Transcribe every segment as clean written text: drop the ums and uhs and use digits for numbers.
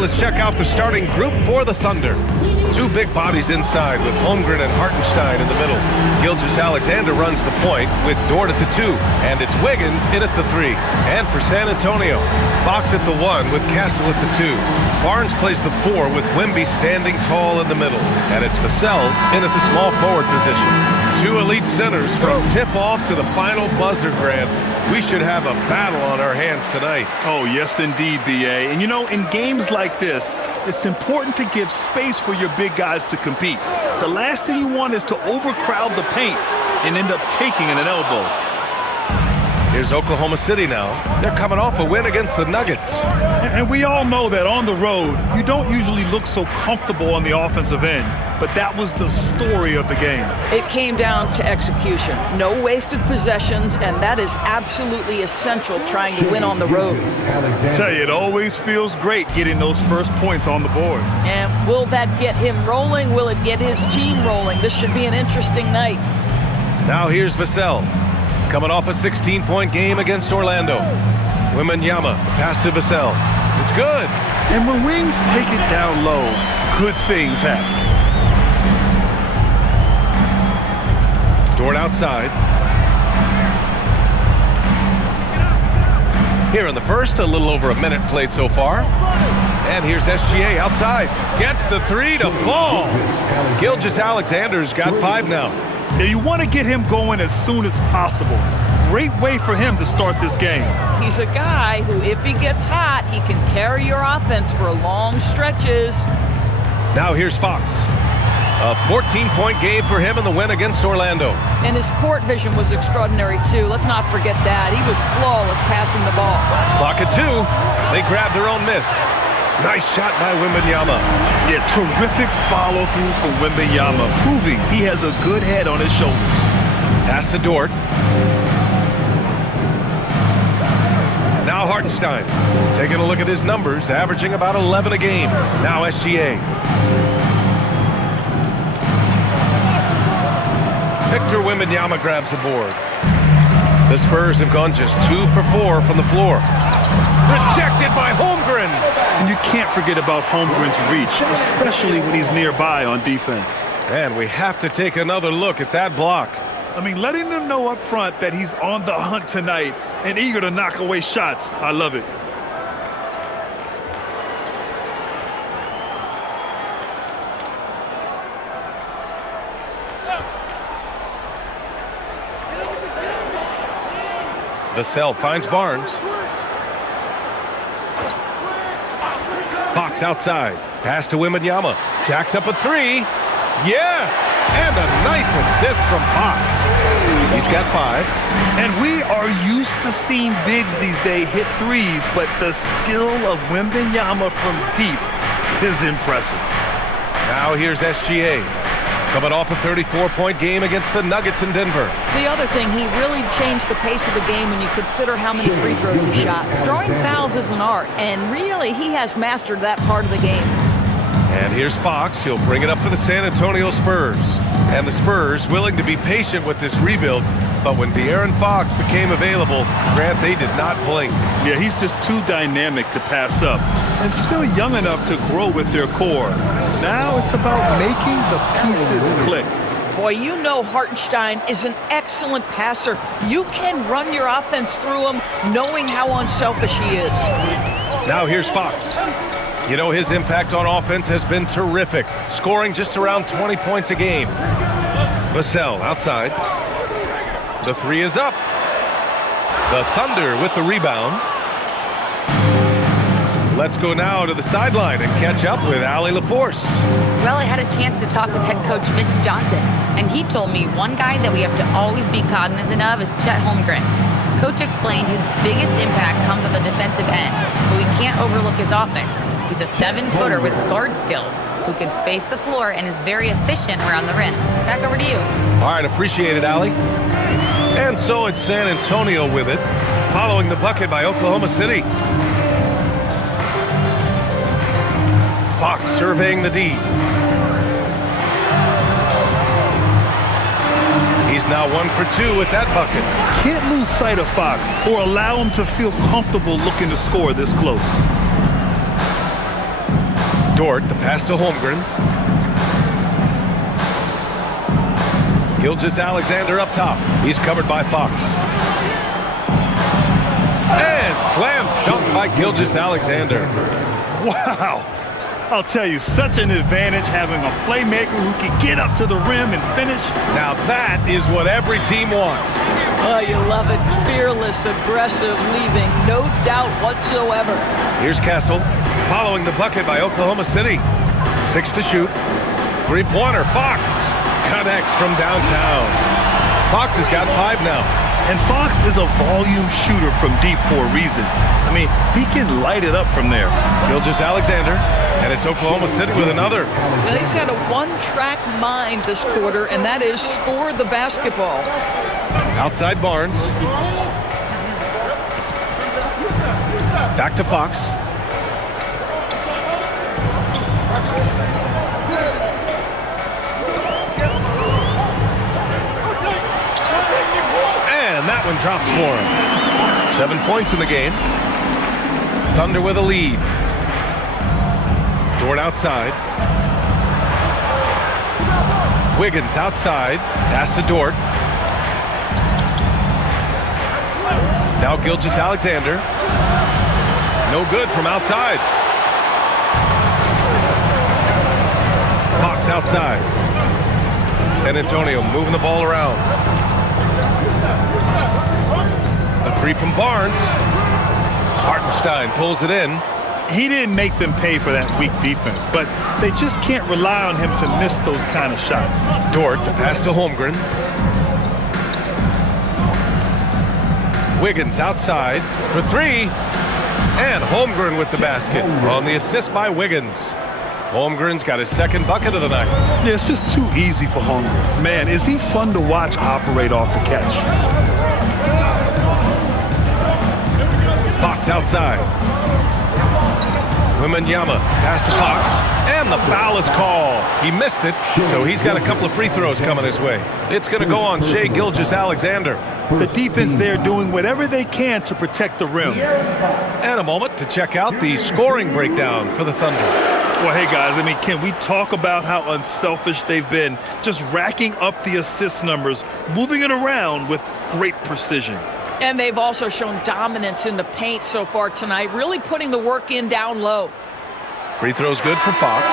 let's check out the starting group for the Thunder. Two big bodies inside with Holmgren and Hartenstein in the middle. Gilgeous-Alexander runs the point with Dort at the 2, and it's Wiggins in at the 3. And for San Antonio, Fox at the 1 with Castle at the 2. Barnes plays the 4 with Wemby standing tall in the middle, and it's Vassell in at the small forward position. Two elite centers from tip-off to the final buzzer, Grant. We should have a battle on our hands tonight. Oh, yes, indeed, B.A. And, you know, in games like this, it's important to give space for your big guys to compete. The last thing you want is to overcrowd the paint and end up taking an elbow. Here's Oklahoma City now. They're coming off a win against the Nuggets. And we all know that on the road, you don't usually look so comfortable on the offensive end. But that was the story of the game. It came down to execution. No wasted possessions, and that is absolutely essential trying to win on the road. I tell you, it always feels great getting those first points on the board. And will that get him rolling? Will it get his team rolling? This should be an interesting night. Now here's Vassell, coming off a 16-point game against Orlando. Wembanyama, pass to Vassell. It's good. And when wings take it down low, good things happen. Dort outside. Here in the first, a little over a minute played so far. And here's SGA outside. Gets the 3 to fall. Gilgeous-Alexander's got 5 now. Now you want to get him going as soon as possible. Great way for him to start this game. He's a guy who, if he gets hot, he can carry your offense for long stretches. Now here's Fox. A 14-point game for him in the win against Orlando. And his court vision was extraordinary, too. Let's not forget that. He was flawless passing the ball. Clock at 2. They grab their own miss. Nice shot by Wembanyama. Yeah, terrific follow-through for Wembanyama, proving he has a good head on his shoulders. Pass to Dort. Now Hartenstein. Taking a look at his numbers, averaging about 11 a game. Now SGA. Victor Wembanyama grabs the board. The Spurs have gone just 2 for 4 from the floor. Rejected by Holmgren. And you can't forget about Holmgren's reach, especially when he's nearby on defense. And we have to take another look at that block. I mean, letting them know up front that he's on the hunt tonight and eager to knock away shots. I love it. Vassell finds Barnes. Fox outside. Pass to Wembanyama. Jacks up a 3. Yes! And a nice assist from Fox. He's got 5. And we are used to seeing bigs these days hit threes, but the skill of Wembanyama from deep is impressive. Now here's SGA. Coming off a 34-point game against the Nuggets in Denver. The other thing, he really changed the pace of the game when you consider how many free throws he shot. Drawing fouls is an art, and really, he has mastered that part of the game. And here's Fox. He'll bring it up for the San Antonio Spurs. And the Spurs willing to be patient with this rebuild, but when De'Aaron Fox became available, Grant, they did not blink. Yeah, he's just too dynamic to pass up, and still young enough to grow with their core. Now it's about making the pieces click. Boy, you know Hartenstein is an excellent passer. You can run your offense through him knowing how unselfish he is. Now here's Fox. You know, his impact on offense has been terrific, scoring just around 20 points a game. Vassell outside. The 3 is up. The Thunder with the rebound. Let's go now to the sideline and catch up with Allie LaForce. Well, I had a chance to talk with head coach Mitch Johnson, and he told me one guy that we have to always be cognizant of is Chet Holmgren. Coach explained his biggest impact comes at the defensive end, but we can't overlook his offense. He's a 7-footer with guard skills who can space the floor and is very efficient around the rim. Back over to you. All right, appreciate it, Allie. And so it's San Antonio with it, following the bucket by Oklahoma City. Fox surveying the D. He's now 1 for 2 with that bucket. Can't lose sight of Fox or allow him to feel comfortable looking to score this close. Dort, the pass to Holmgren. Gilgeous-Alexander up top. He's covered by Fox. And slam dunk by Gilgeous-Alexander. Wow. I'll tell you, such an advantage having a playmaker who can get up to the rim and finish. Now that is what every team wants. Oh, you love it. Fearless, aggressive, leaving no doubt whatsoever. Here's Castle, following the bucket by Oklahoma City. 6 to shoot. Three-pointer, Fox connects from downtown. Fox has got 5 now. And Fox is a volume shooter from deep for a reason. I mean, he can light it up from there. Gilgeous-Alexander, and it's Oklahoma City with another. Well, he's got a one-track mind this quarter, and that is score the basketball. Outside Barnes. Back to Fox. And that one drops for him. 7 points in the game. Thunder with a lead. Dort outside. Wiggins outside. Pass to Dort. Now Gilgeous-Alexander. No good from outside. Fox outside. San Antonio moving the ball around. A 3 from Barnes. Hartenstein pulls it in. He didn't make them pay for that weak defense, but they just can't rely on him to miss those kind of shots. Dort, the pass to Holmgren. Wiggins outside for 3. And Holmgren with the basket on the assist by Wiggins. Holmgren's got his second bucket of the night. Yeah, it's just too easy for Holmgren. Man, is he fun to watch operate off the catch. Fox outside. Wembanyama pass to Fox. And the foul is called. He missed it, so he's got a couple of free throws coming his way. It's going to go on Shai Gilgeous-Alexander. The defense there doing whatever they can to protect the rim. And a moment to check out the scoring breakdown for the Thunder. Well, hey, guys, I mean, can we talk about how unselfish they've been? Just racking up the assist numbers, moving it around with great precision. And they've also shown dominance in the paint so far tonight, really putting the work in down low. Free throws good for Fox.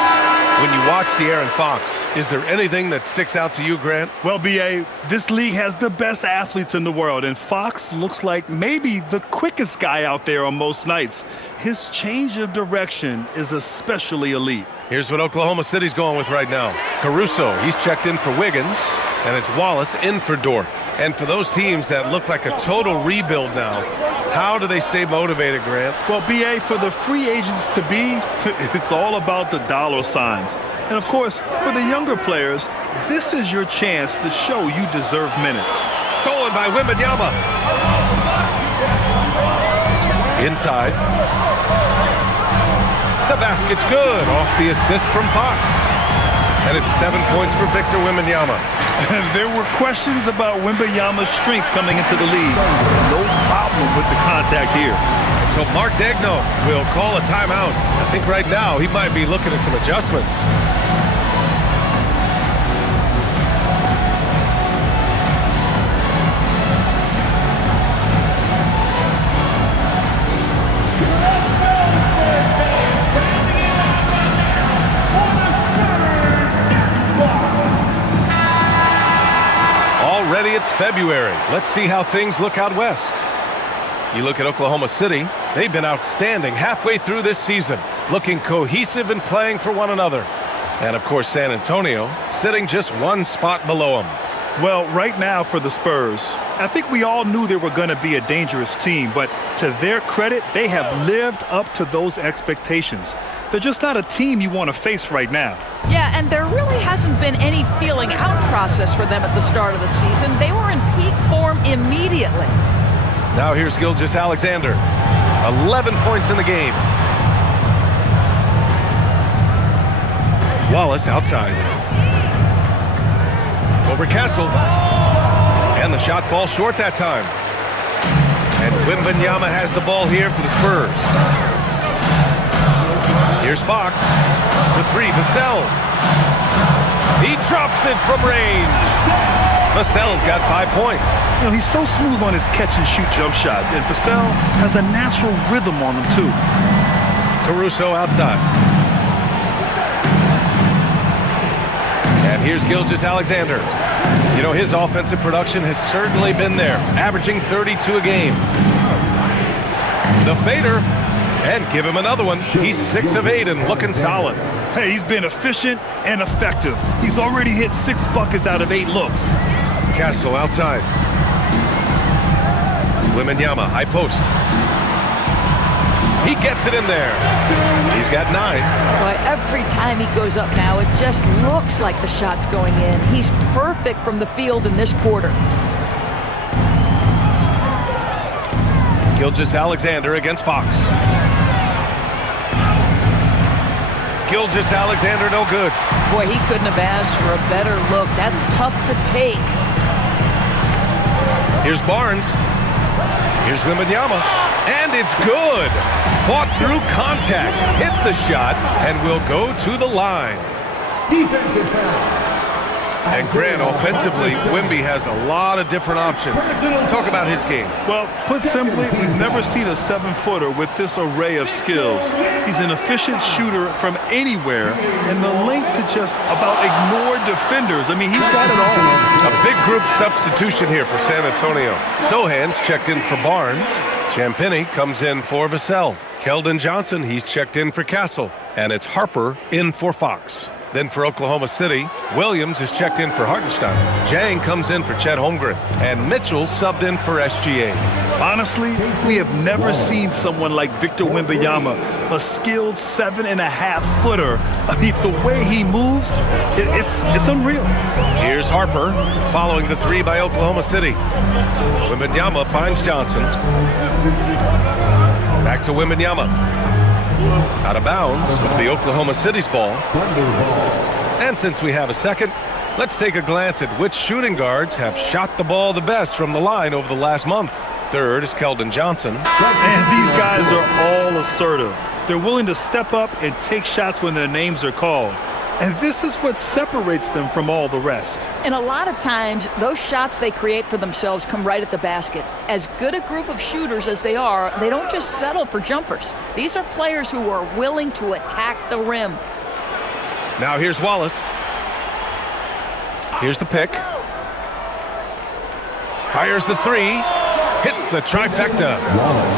When you watch De'Aaron Fox, is there anything that sticks out to you, Grant? Well, B.A., this league has the best athletes in the world, and Fox looks like maybe the quickest guy out there on most nights. His change of direction is especially elite. Here's what Oklahoma City's going with right now. Caruso, he's checked in for Wiggins, and it's Wallace in for Dort. And for those teams that look like a total rebuild now, how do they stay motivated, Grant? Well, B.A., for the free agents to be, it's all about the dollar signs. And, of course, for the younger players, this is your chance to show you deserve minutes. Stolen by Wembanyama. Inside. The basket's good off the assist from Fox. And it's 7 points for Victor Wembanyama. There were questions about Wembanyama's strength coming into the league. No problem with the contact here. So Mark Daigneault will call a timeout. I think right now he might be looking at some adjustments. Already it's February. Let's see how things look out west. You look at Oklahoma City, they've been outstanding halfway through this season, looking cohesive and playing for one another. And of course San Antonio sitting just one spot below them. Well, right now for the Spurs, I think we all knew they were going to be a dangerous team, but to their credit, they have lived up to those expectations. They're just not a team you want to face right now. Yeah, and there really hasn't been any feeling out process for them at the start of the season. They were in peak form immediately. Now here's Gilgeous-Alexander. 11 points in the game. Wallace outside. Over Castle. And the shot falls short that time. And Wembanyama has the ball here for the Spurs. Here's Fox for three. Vassell. He drops it from range. Vassell's got 5 points. You know, he's so smooth on his catch-and-shoot jump shots, and Vassell has a natural rhythm on them, too. Caruso outside. And here's Gilgeous-Alexander. You know, his offensive production has certainly been there, averaging 32 a game. The fader, and give him another one. He's 6 of 8 and looking solid. Hey, he's been efficient and effective. He's already hit 6 buckets out of 8 looks. Castle outside. Wembanyama, high post. He gets it in there. He's got 9. Boy, every time he goes up now, it just looks like the shot's going in. He's perfect from the field in this quarter. Gilgeous-Alexander against Fox. Gilgeous-Alexander no good. Boy, he couldn't have asked for a better look. That's tough to take. Here's Barnes. Here's Wembanyama. And it's good. Fought through contact. Hit the shot and will go to the line. Defensive foul. And Grant, offensively, Wemby has a lot of different options. Talk about his game. Well, put simply, we've never seen a 7-footer with this array of skills. He's an efficient shooter from anywhere, and the length to just about ignore defenders. I mean, he's got it all. A big group substitution here for San Antonio. Sohan's checked in for Barnes. Champagnie comes in for Vassell. Keldon Johnson, he's checked in for Castle. And it's Harper in for Fox. Then for Oklahoma City, Williams is checked in for Hartenstein. Jang comes in for Chet Holmgren. And Mitchell subbed in for SGA. Honestly, we have never seen someone like Victor Wembanyama, a skilled 7.5-footer. I mean, the way he moves, it's unreal. Here's Harper following the 3 by Oklahoma City. Wembanyama finds Johnson. Back to Wembanyama. Out of bounds, it'll be Oklahoma City's ball. And since we have a second, let's take a glance at which shooting guards have shot the ball the best from the line over the last month. Third is Keldon Johnson. And these guys are all assertive. They're willing to step up and take shots when their names are called. And this is what separates them from all the rest. And a lot of times, those shots they create for themselves come right at the basket. As good a group of shooters as they are, they don't just settle for jumpers. These are players who are willing to attack the rim. Now here's Wallace. Here's the pick. Fires the 3. Hits the trifecta.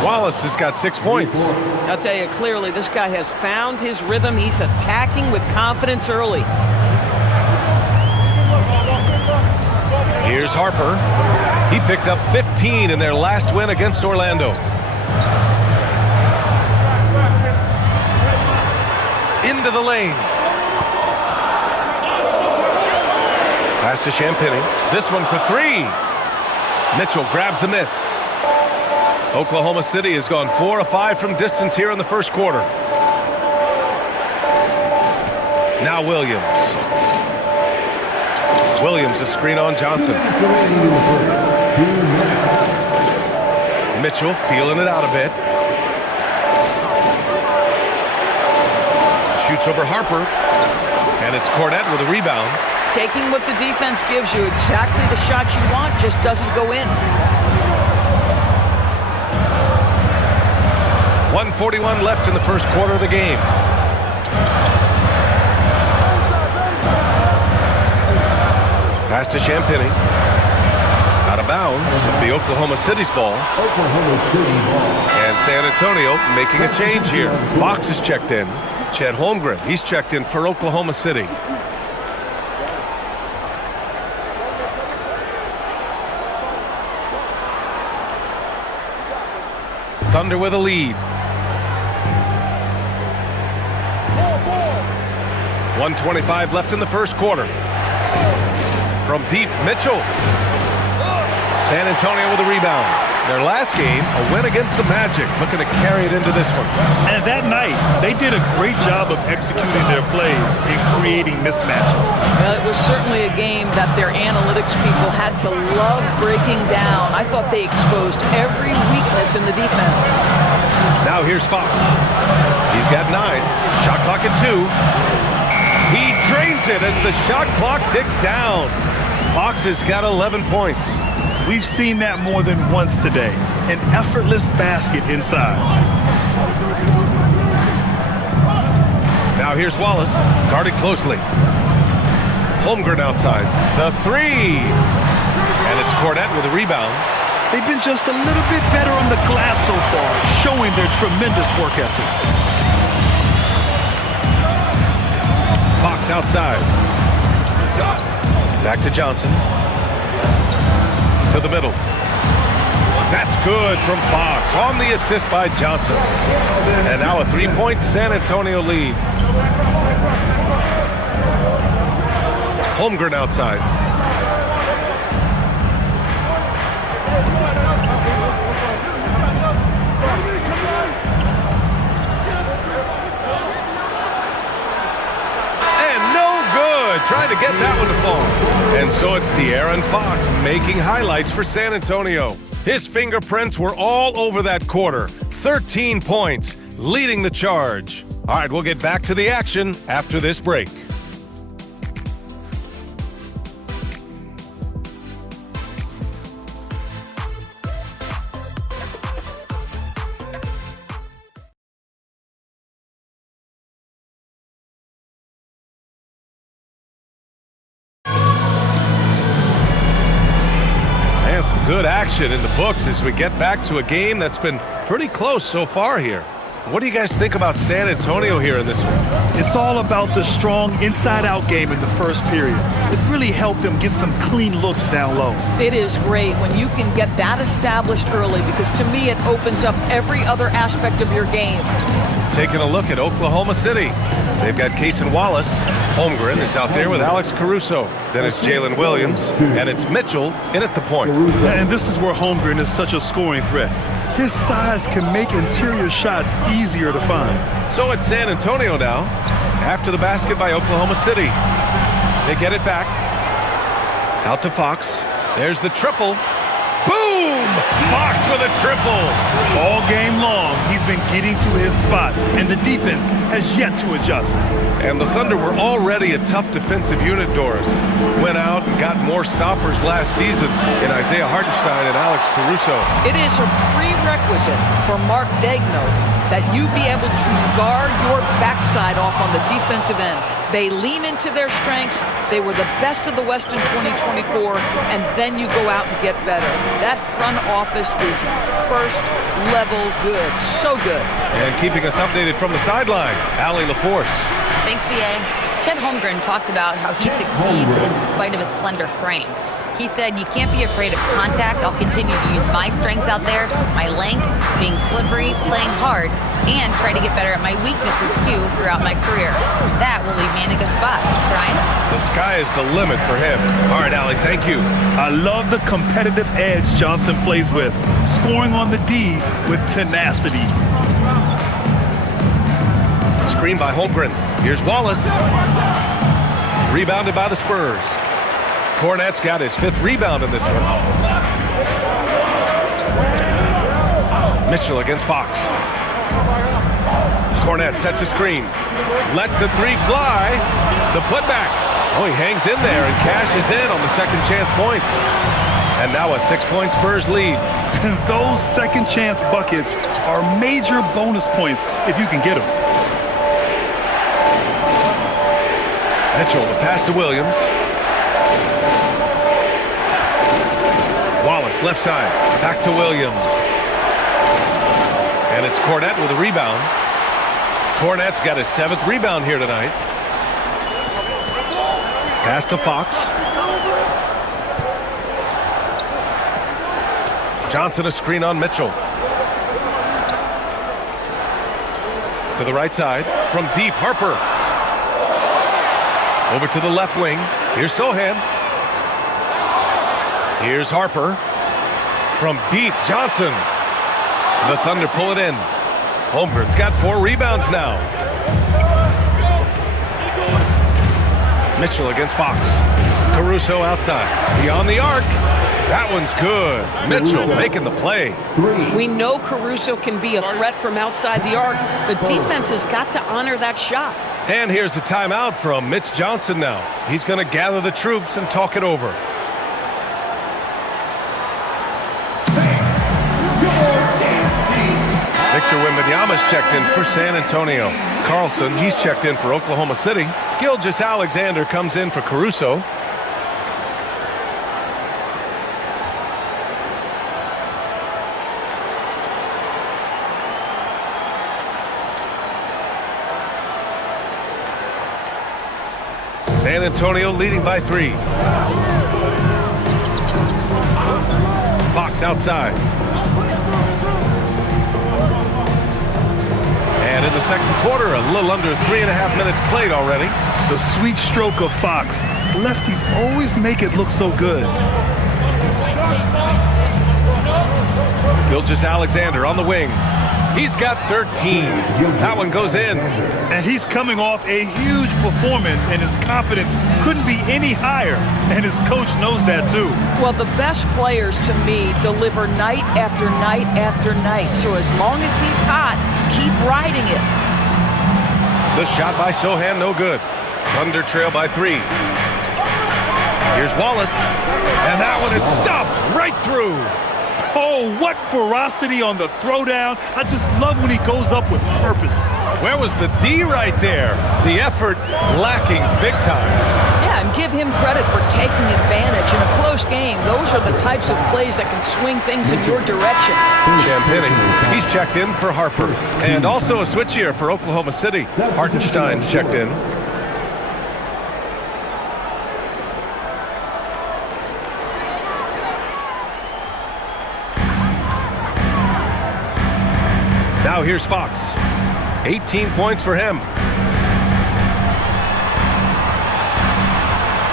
Wallace has got 6 points. I'll tell you clearly, this guy has found his rhythm. He's attacking with confidence early. Here's Harper. He picked up 15 in their last win against Orlando. Into the lane. Pass to Champagnie. This one for 3. Mitchell grabs a miss. Oklahoma City has gone 4 of 5 from distance here in the first quarter. Now Williams. Williams, a screen on Johnson. Mitchell feeling it out a bit. Shoots over Harper. And it's Cornette with a rebound. Taking what the defense gives you, exactly the shot you want, just doesn't go in. 1:41 left in the first quarter of the game. Pass to Champagnie. Out of bounds. It'll be Oklahoma City's ball. And San Antonio making a change here. Fox is checked in. Chet Holmgren, he's checked in for Oklahoma City. Thunder with a lead. 1:25 left in the first quarter. From deep, Mitchell. San Antonio with a rebound. Their last game, a win against the Magic, looking to carry it into this one. And that night, they did a great job of executing their plays and creating mismatches. Well, it was certainly a game that their analytics people had to love breaking down. I thought they exposed every weakness in the defense. Now here's Fox. He He's got 9. Shot clock at 2. He drains it as the shot clock ticks down. Fox has got 11 points. We've seen that more than once today. An effortless basket inside. Now here's Wallace, guarded closely. Holmgren outside. The 3. And it's Cornette with a rebound. They've been just a little bit better on the glass so far, showing their tremendous work ethic. Fox outside. Back to Johnson. To the middle. That's good from Fox on the assist by Johnson. And now a 3-point San Antonio lead. Holmgren outside. Trying to get that one to fall. And so it's De'Aaron Fox making highlights for San Antonio. His fingerprints were all over that quarter. 13 points, leading the charge. All right, we'll get back to the action after this break. Some good action in the books as we get back to a game that's been pretty close so far here. What do you guys think about San Antonio here in this one? It's all about the strong inside-out game in the first period. It really helped them get some clean looks down low. It is great when you can get that established early because to me it opens up every other aspect of your game. Taking a look at Oklahoma City. They've got Cason Wallace. Holmgren is out there with Alex Caruso. Then it's Jalen Williams, and it's Mitchell in at the point. And this is where Holmgren is such a scoring threat. His size can make interior shots easier to find. So it's San Antonio now, after the basket by Oklahoma City. They get it back. Out to Fox. There's the triple. Boom! Fox with a triple. All game long, he's been getting to his spots, and the defense has yet to adjust. And the Thunder were already a tough defensive unit, Doris. Went out and got more stoppers last season in Isaiah Hartenstein and Alex Caruso. It is a prerequisite for Mark Daigneault that you be able to guard your backside off on the defensive end. They lean into their strengths. They were the best of the West in 2024, and then you go out and get better. That front office is first level good. So good. And keeping us updated from the sideline, Allie LaForce. Thanks, B.A. Chet Holmgren talked about how he succeeds in spite of a slender frame. He said, you can't be afraid of contact. I'll continue to use my strengths out there, my length, being slippery, playing hard, and try to get better at my weaknesses, too, throughout my career. That will leave me in a good spot. Brian? The sky is the limit for him. All right, Allie, thank you. I love the competitive edge Johnson plays with, scoring on the D with tenacity. Screen by Holmgren. Here's Wallace. Rebounded by the Spurs. Cornette's got his 5th rebound in this one. Mitchell against Fox. Cornette sets a screen. Lets the 3 fly. The putback. Oh, he hangs in there and cashes in on the second chance points. And now a 6-point Spurs lead. Those second chance buckets are major bonus points if you can get them. Mitchell, the pass to Williams. Wallace, left side, back to Williams. And it's Cornette with a rebound. Cornette's got his 7th rebound here tonight. Pass to Fox. Johnson a screen on Mitchell. To the right side, from deep, Harper. Over to the left wing. Here's Sohan. Here's Harper. From deep, Johnson. The Thunder pull it in. Holmgren's got 4 rebounds now. Mitchell against Fox. Caruso outside. Beyond the arc. That one's good. Mitchell making the play. We know Caruso can be a threat from outside the arc. The defense has got to honor that shot. And here's the timeout from Mitch Johnson now. He's going to gather the troops and talk it over. Victor Wembanyama's checked in for San Antonio. Carlson, he's checked in for Oklahoma City. Gilgeous-Alexander comes in for Caruso. San Antonio leading by 3. Fox outside. And in the second quarter, a little under 3.5 minutes played already. The sweet stroke of Fox. Lefties always make it look so good. Gilgeous-Alexander on the wing. He's got 13. That one goes in. And he's coming off a huge performance, and his confidence couldn't be any higher. And his coach knows that, too. Well, the best players, to me, deliver night after night after night. So as long as he's hot, keep riding it. The shot by Sohan, no good. Thunder trail by 3. Here's Wallace. And that one is stuffed right through. Oh, what ferocity on the throwdown. I just love when he goes up with purpose. Where was the D right there? The effort lacking big time. Yeah, and give him credit for taking advantage in a close game. Those are the types of plays that can swing things in your direction. Champagny, he's checked in for Harper. And also a switch here for Oklahoma City. Hartenstein's checked in. Now here's Fox. 18 points for him.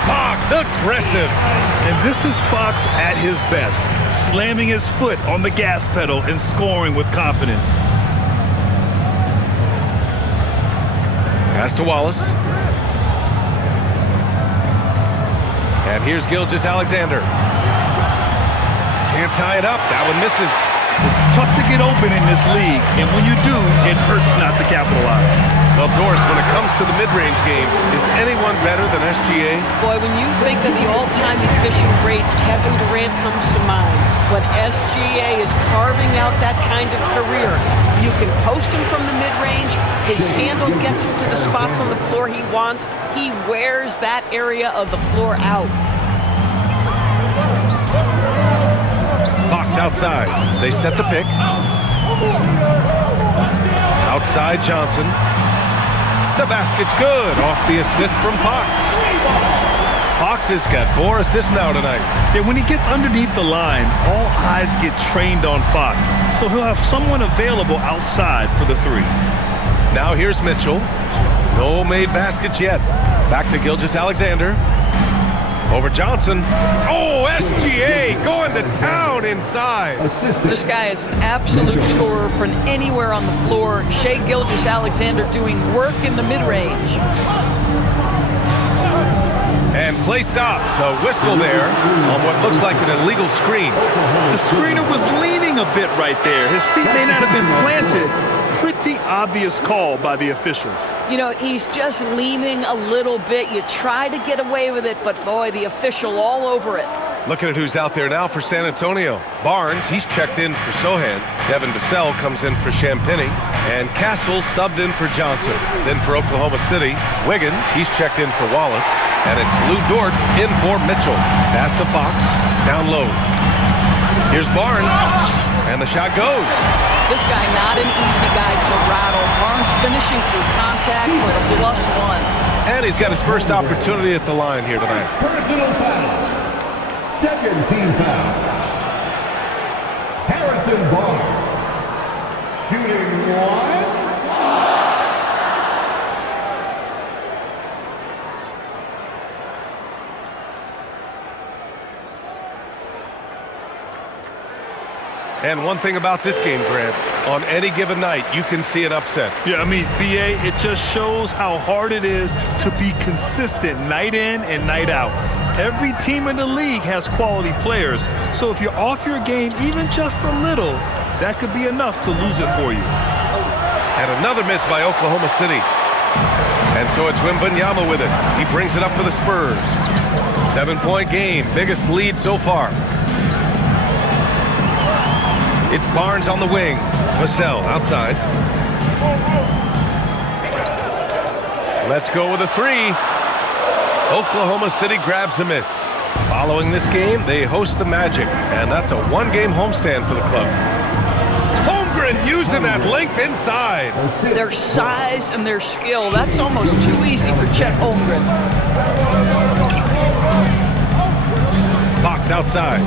Fox, aggressive. And this is Fox at his best, slamming his foot on the gas pedal and scoring with confidence. Pass to Wallace. And here's Gilgeous-Alexander. Can't tie it up. That one misses. It's tough to get open in this league, and when you do, it hurts not to capitalize. Well, Doris, when it comes to the mid-range game, is anyone better than SGA? Boy, when you think of the all-time efficient greats, Kevin Durant comes to mind. When SGA is carving out that kind of career, you can post him from the mid-range. His handle gets him to the spots on the floor he wants. He wears that area of the floor out. Fox outside. They set the pick. Outside Johnson. The basket's good. Off the assist from Fox. Fox has got 4 assists now tonight. Yeah, when he gets underneath the line, all eyes get trained on Fox. So he'll have someone available outside for the 3. Now here's Mitchell. No made baskets yet. Back to Gilgeous-Alexander. Over Johnson. Oh, SGA going to town inside. This guy is an absolute scorer from anywhere on the floor. Shai Gilgeous-Alexander doing work in the mid-range. And play stops. A whistle there on what looks like an illegal screen. The screener was leaning a bit right there. His feet may not have been planted. Pretty obvious call by the officials. You know, he's just leaning a little bit. You try to get away with it, but boy, the official all over it. Looking at who's out there now for San Antonio. Barnes, he's checked in for Sohan. Devin Vassell comes in for Champagny. And Castle subbed in for Johnson. Then for Oklahoma City, Wiggins, he's checked in for Wallace. And it's Lou Dort in for Mitchell. Pass to Fox, down low. Here's Barnes, and the shot goes. This guy not an easy guy to rattle. Barnes finishing through contact for the +1. And he's got his first opportunity at the line here tonight. Personal foul. Second team foul. Harrison Barnes. Shooting 1. And one thing about this game, Grant, on any given night, you can see an upset. Yeah, I mean, BA, it just shows how hard it is to be consistent night in and night out. Every team in the league has quality players, so if you're off your game even just a little, that could be enough to lose it for you. And another miss by Oklahoma City. And so it's Wembanyama with it. He brings it up for the Spurs. 7-point game, biggest lead so far. It's Barnes on the wing. Vassell outside. Let's go with a three. Oklahoma City grabs a miss. Following this game, they host the Magic, and that's a one-game homestand for the club. Holmgren using that length inside. Their size and their skill, that's almost too easy for Chet Holmgren. Fox outside.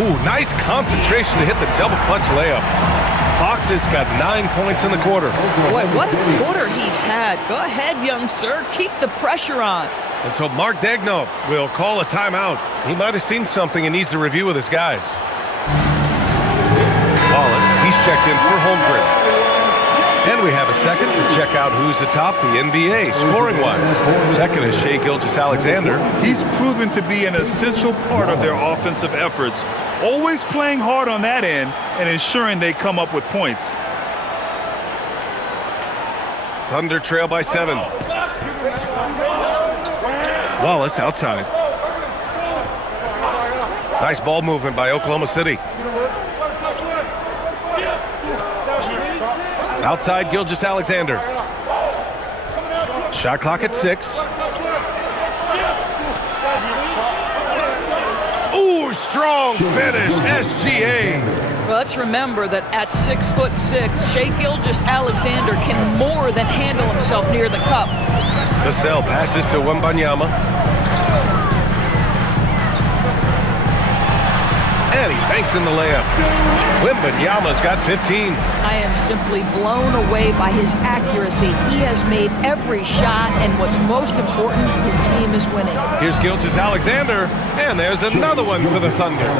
Ooh, nice concentration to hit the double clutch layup. Fox has got 9 points in the quarter. Boy, what a quarter he's had. Go ahead, young sir. Keep the pressure on. And so Mark Daigneault will call a timeout. He might have seen something and needs to review with his guys. Wallace, he's checked in for Holmgren. And we have a second to check out who's atop the NBA, scoring-wise. Second is Shai Gilgeous-Alexander. He's proven to be an essential part of their offensive efforts, always playing hard on that end and ensuring they come up with points. Thunder trail by 7. Wallace outside. Nice ball movement by Oklahoma City. Outside Gilgeous-Alexander. Shot clock at 6. Ooh, strong finish, SGA. Well, let's remember that at 6'6", Shai Gilgeous-Alexander can more than handle himself near the cup. Vassell passes to Wembanyama. And he banks in the layup. Wembanyama's got 15. I am simply blown away by his accuracy. He has made every shot, and what's most important, his team is winning. Here's Gilgeous-Alexander, and there's another one for the Thunder.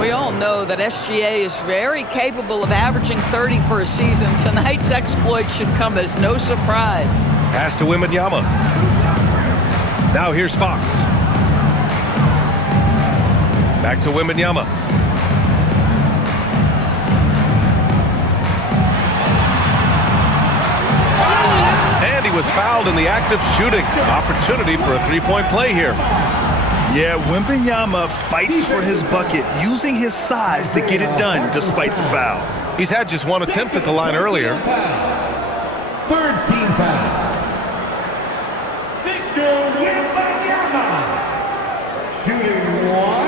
We all know that SGA is very capable of averaging 30 for a season. Tonight's exploit should come as no surprise. Pass to Wembanyama. Now here's Fox. Back to Wembanyama. And he was fouled in the act of shooting. Opportunity for a three-point play here. Yeah, Wembanyama fights for his bucket, using his size to get it done despite the foul. He's had just one attempt at the line earlier. Third team foul. Victor Wembanyama. Shooting one.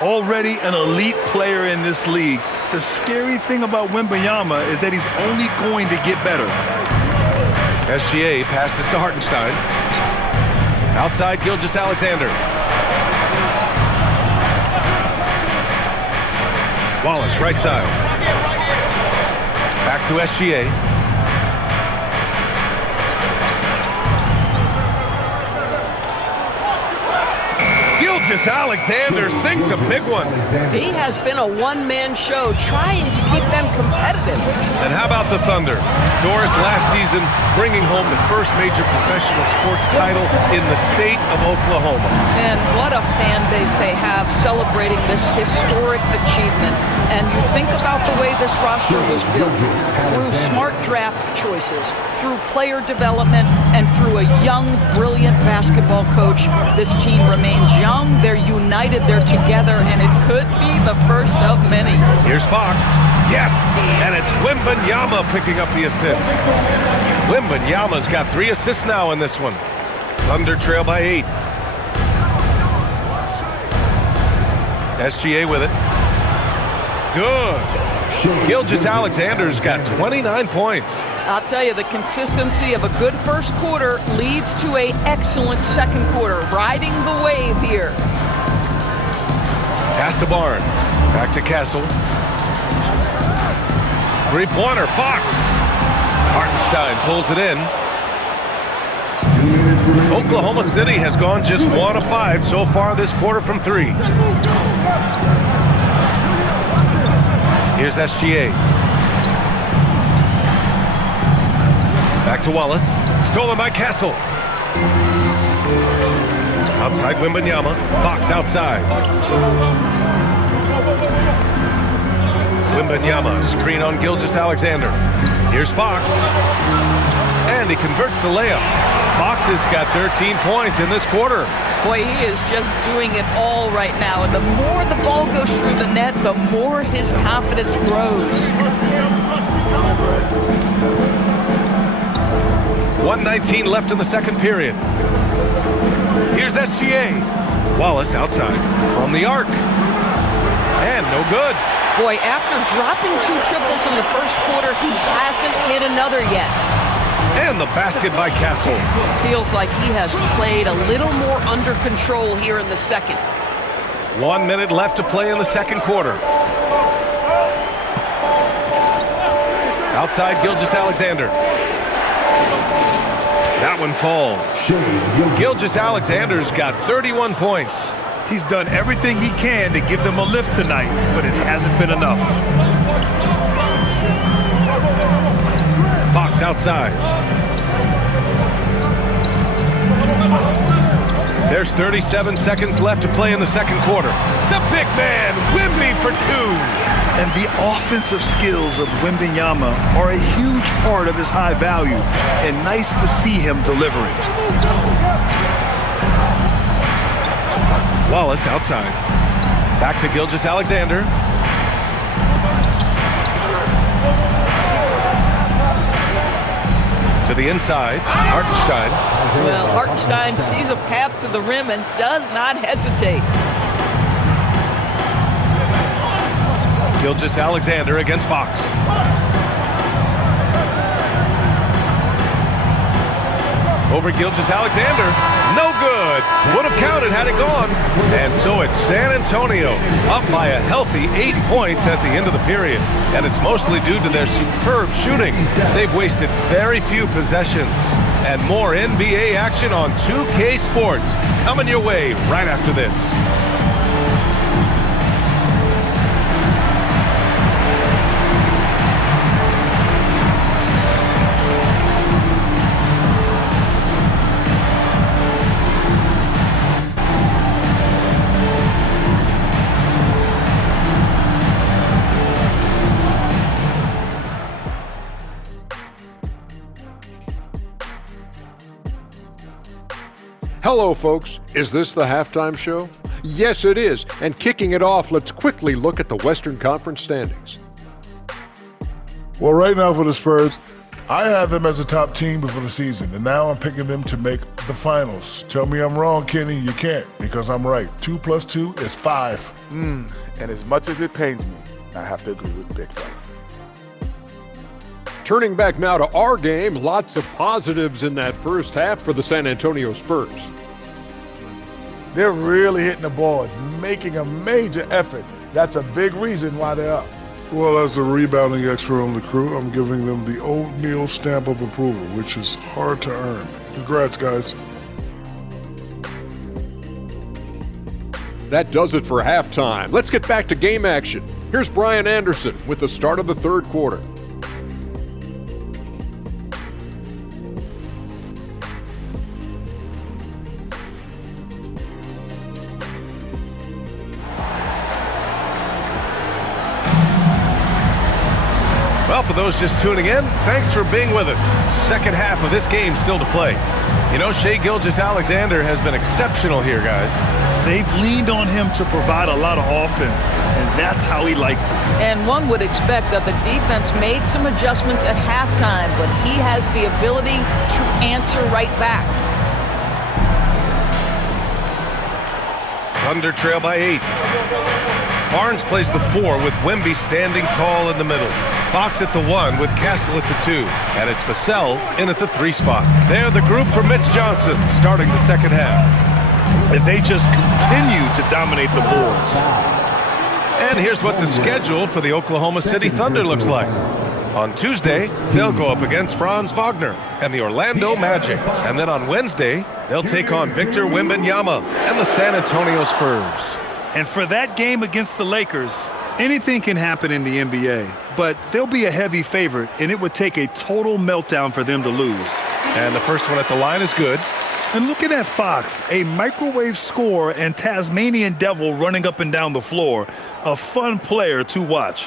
Already an elite player in this league, the scary thing about Wembanyama is that he's only going to get better. SGA passes to Hartenstein. Outside Gilgeous-Alexander. Wallace, right side. Back to SGA. Gilgeous-Alexander sinks a big one. He has been a one-man show trying to keep them competitive. And how about the Thunder? Doris last season bringing home the first major professional sports title in the state of Oklahoma. And what a fan base they have celebrating this historic achievement. And you think about the way this roster was built, through smart draft choices, through player development, and through a young, brilliant basketball coach. This team remains young, they're united, they're together, and it could be the first of many. Here's Fox. Yes! And it's Wembanyama picking up the assist. Wembanyama's got 3 assists now in this one. Thunder trail by 8. SGA with it. Good. Gilgeous-Alexander's got 29 points. I'll tell you, the consistency of a good first quarter leads to an excellent second quarter. Riding the wave here. Pass to Barnes. Back to Castle. Three-pointer, Fox. Hartenstein pulls it in. Oklahoma City has gone just 1 of 5 so far this quarter from 3. Here's SGA. Back to Wallace. Stolen by Castle. Outside Wembanyama. Fox outside. Wembanyama. Screen on Gilgeous-Alexander. Here's Fox. And he converts the layup. Fox has got 13 points in this quarter. Boy, he is just doing it all right now. And the more the ball goes through the net, the more his confidence grows. 1:19 left in the second period. Here's SGA. Wallace outside from the arc. And no good. Boy, after dropping 2 triples in the first quarter, he hasn't hit another yet. And the basket by Castle. Feels like he has played a little more under control here in the second. 1 minute left to play in the second quarter. Outside Gilgeous-Alexander. That one falls. Gilgeous-Alexander's got 31 points. He's done everything he can to give them a lift tonight, but it hasn't been enough. Fox outside. There's 37 seconds left to play in the second quarter. The big man, Wemby for 2. And the offensive skills of Wembanyama are a huge part of his high value, and nice to see him delivering. Wallace outside. Back to Gilgeous-Alexander. To the inside, Hartenstein. Well, Hartenstein sees a path to the rim and does not hesitate. Gilgeous-Alexander against Fox. Over Gilgeous-Alexander. No good. Would have counted had it gone. And so it's San Antonio up by a healthy 8 points at the end of the period. And it's mostly due to their superb shooting. They've wasted very few possessions. And more NBA action on 2K Sports coming your way right after this. Hello, folks. Is this the halftime show? Yes, it is. And kicking it off, let's quickly look at the Western Conference standings. Well, right now for the Spurs, I had them as a top team before the season, and now I'm picking them to make the finals. Tell me I'm wrong, Kenny. You can't, because I'm right. 2 + 2 is 5. And as much as it pains me, I have to agree with Big Fella. Turning back now to our game, lots of positives in that first half for the San Antonio Spurs. They're really hitting the boards, making a major effort. That's a big reason why they're up. Well, as the rebounding expert on the crew, I'm giving them the O'Neal stamp of approval, which is hard to earn. Congrats, guys. That does it for halftime. Let's get back to game action. Here's Brian Anderson with the start of the third quarter. Well, for those just tuning in, thanks for being with us. Second half of this game still to play. You know, Shai Gilgeous-Alexander has been exceptional here, guys. They've leaned on him to provide a lot of offense, and that's how he likes it. And one would expect that the defense made some adjustments at halftime, but he has the ability to answer right back. Thunder trail by 8. Barnes plays the 4 with Wemby standing tall in the middle. Fox at the 1 with Castle at the 2. And it's Vassell in at the 3 spot. They're the group for Mitch Johnson starting the second half. And they just continue to dominate the boards. And here's what the schedule for the Oklahoma City Thunder looks like. On Tuesday, they'll go up against Franz Wagner and the Orlando Magic. And then on Wednesday, they'll take on Victor Wembanyama and the San Antonio Spurs. And for that game against the Lakers, anything can happen in the NBA, but they'll be a heavy favorite, and it would take a total meltdown for them to lose. And the first one at the line is good. And looking at Fox, a microwave scorer and Tasmanian devil running up and down the floor, a fun player to watch.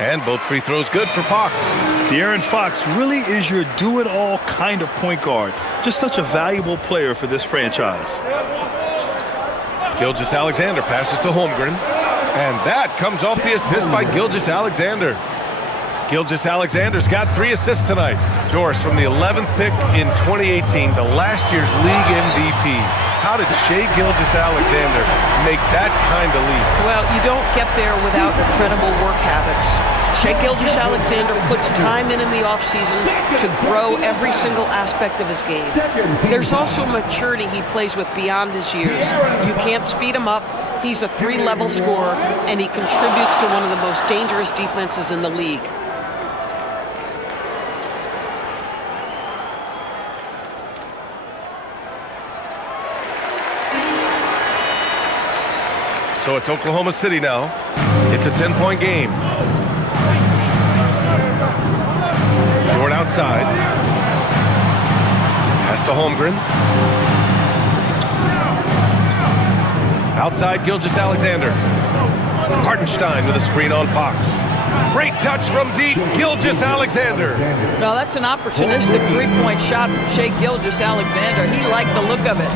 And both free throws good for Fox. De'Aaron Fox really is your do-it-all kind of point guard. Just such a valuable player for this franchise. Gilgeous-Alexander passes to Holmgren. And that comes off the assist by Gilgeous-Alexander. Gilgeous-Alexander's got 3 assists tonight. Doris from the 11th pick in 2018, the last year's league MVP. How did Shai Gilgeous-Alexander make that kind of leap? Well, you don't get there without incredible work habits. Shai Gilgeous-Alexander puts time in the offseason to grow every single aspect of his game. There's also maturity he plays with beyond his years. You can't speed him up. He's a 3-level scorer, and he contributes to one of the most dangerous defenses in the league. So it's Oklahoma City now. It's a 10-point game. Dort outside. Pass to Holmgren. Outside Gilgeous-Alexander. Hartenstein with a screen on Fox. Great touch from deep, Gilgeous-Alexander. Well, that's an opportunistic three-point shot from Shai Gilgeous-Alexander. He liked the look of it.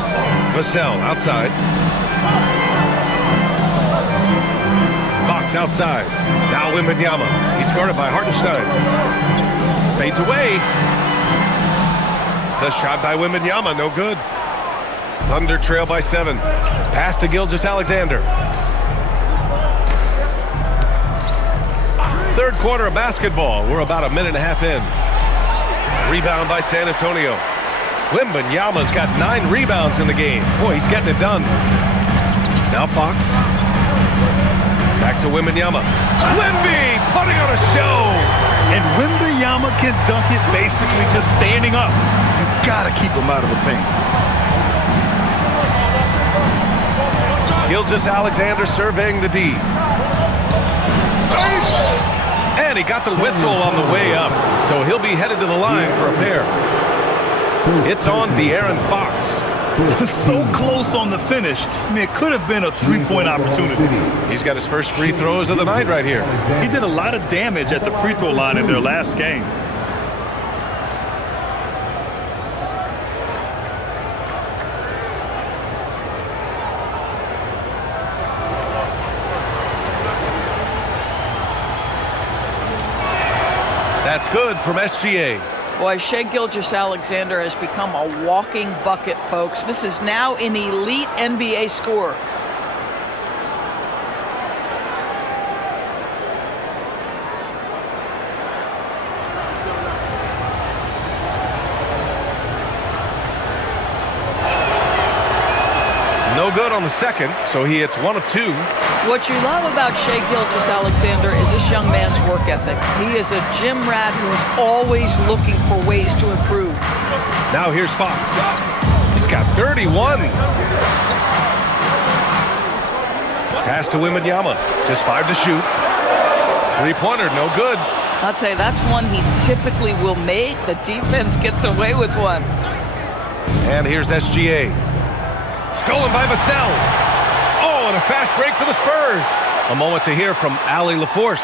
Vassell outside. Fox outside. Now Wembanyama. He's guarded by Hartenstein. Fades away. The shot by Wembanyama, no good. Thunder trail by 7. Pass to Gilgeous-Alexander. Third quarter of basketball. We're about a minute and a half in. Rebound by San Antonio. Wembanyama's got 9 rebounds in the game. Boy, he's getting it done. Now Fox. Back to Wembanyama. Wemby putting on a show. And Wembanyama can dunk it basically just standing up. You gotta keep him out of the paint. Gilgeous-Alexander surveying the D. And he got the whistle on the way up, so he'll be headed to the line for a pair. It's on De'Aaron Fox. So close on the finish. I mean, it could have been a 3-point opportunity. He's got his first free throws of the night right here. He did a lot of damage at the free throw line in their last game. That's good from SGA. Boy, Shai Gilgeous-Alexander has become a walking bucket, folks. This is now an elite NBA scorer. No good on the second, so he hits 1 of 2. What you love about Shai Gilgeous-Alexander is this young man's work ethic. He is a gym rat who is always looking for ways to improve. Now here's Fox. He's got 31. Pass to Wembanyama. Just 5 to shoot. 3-pointer, no good. I'll tell you, that's one he typically will make. The defense gets away with one. And here's SGA. Stolen by Vassell. Oh, and a fast break for the Spurs. A moment to hear from Allie LaForce.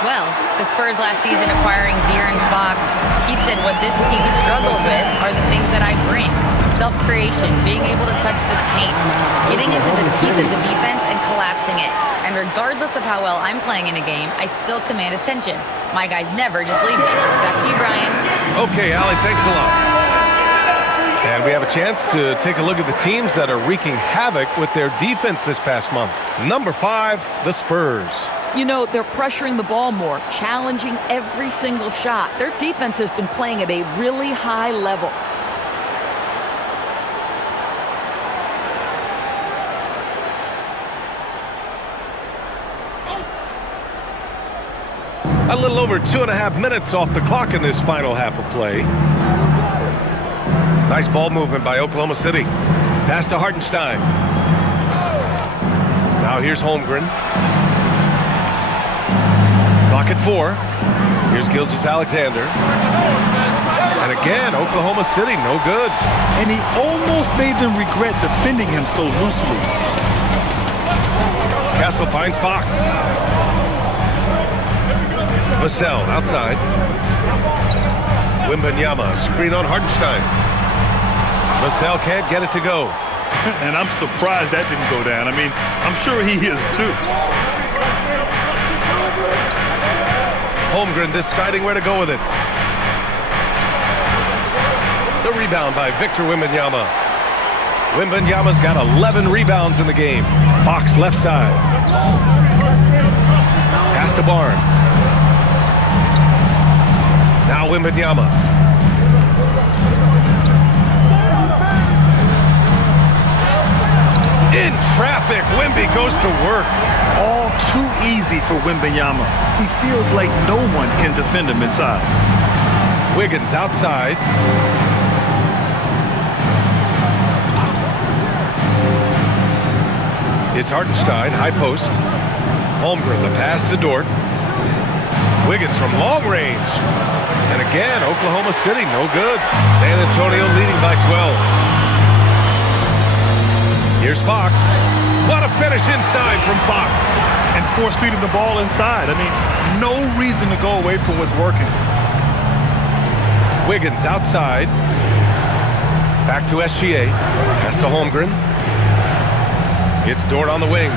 Well, the Spurs last season acquiring De'Aaron Fox, he said what this team struggles with are the things that I bring. Self-creation, being able to touch the paint, getting into the teeth of the defense and collapsing it. And regardless of how well I'm playing in a game, I still command attention. My guys never just leave me. Back to you, Brian. Okay, Allie, thanks a lot. And we have a chance to take a look at the teams that are wreaking havoc with their defense this past month. Number 5, the Spurs. You know, they're pressuring the ball more, challenging every single shot. Their defense has been playing at a really high level. A little over 2.5 minutes off the clock in this final half of play. Nice ball movement by Oklahoma City. Pass to Hartenstein. Now here's Holmgren. Clock at 4. Here's Gilgeous-Alexander. And again, Oklahoma City, no good. And he almost made them regret defending him so loosely. Castle finds Fox. Vassell outside. Wembanyama, screen on Hartenstein. Vassell can't get it to go. And I'm surprised that didn't go down. I mean, I'm sure he is too. Holmgren deciding where to go with it. The rebound by Victor Wembanyama. Wembanyama's got 11 rebounds in the game. Fox left side. Pass to Barnes. Now Wembanyama. In traffic, Wemby goes to work. All too easy for Wembanyama. He feels like no one can defend him inside. Wiggins outside. It's Hartenstein, high post. Holmgren, the pass to Dort. Wiggins from long range. And again, Oklahoma City, no good. San Antonio leading by 12. Here's Fox. What a finish inside from Fox. And force feeding the ball inside. I mean, no reason to go away from what's working. Wiggins outside. Back to SGA. Pass to Holmgren. It's Dort on the wing.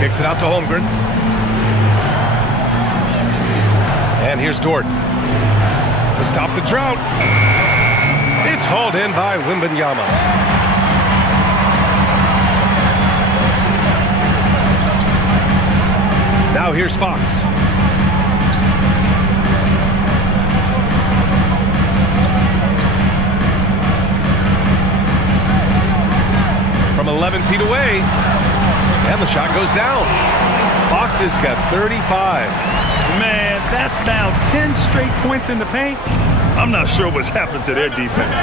Kicks it out to Holmgren. And here's Dort. To stop the drought. It's hauled in by Wembanyama. Now here's Fox. From 11 feet away. And the shot goes down. Fox has got 35. Man, that's now 10 straight points in the paint. I'm not sure what's happened to their defense.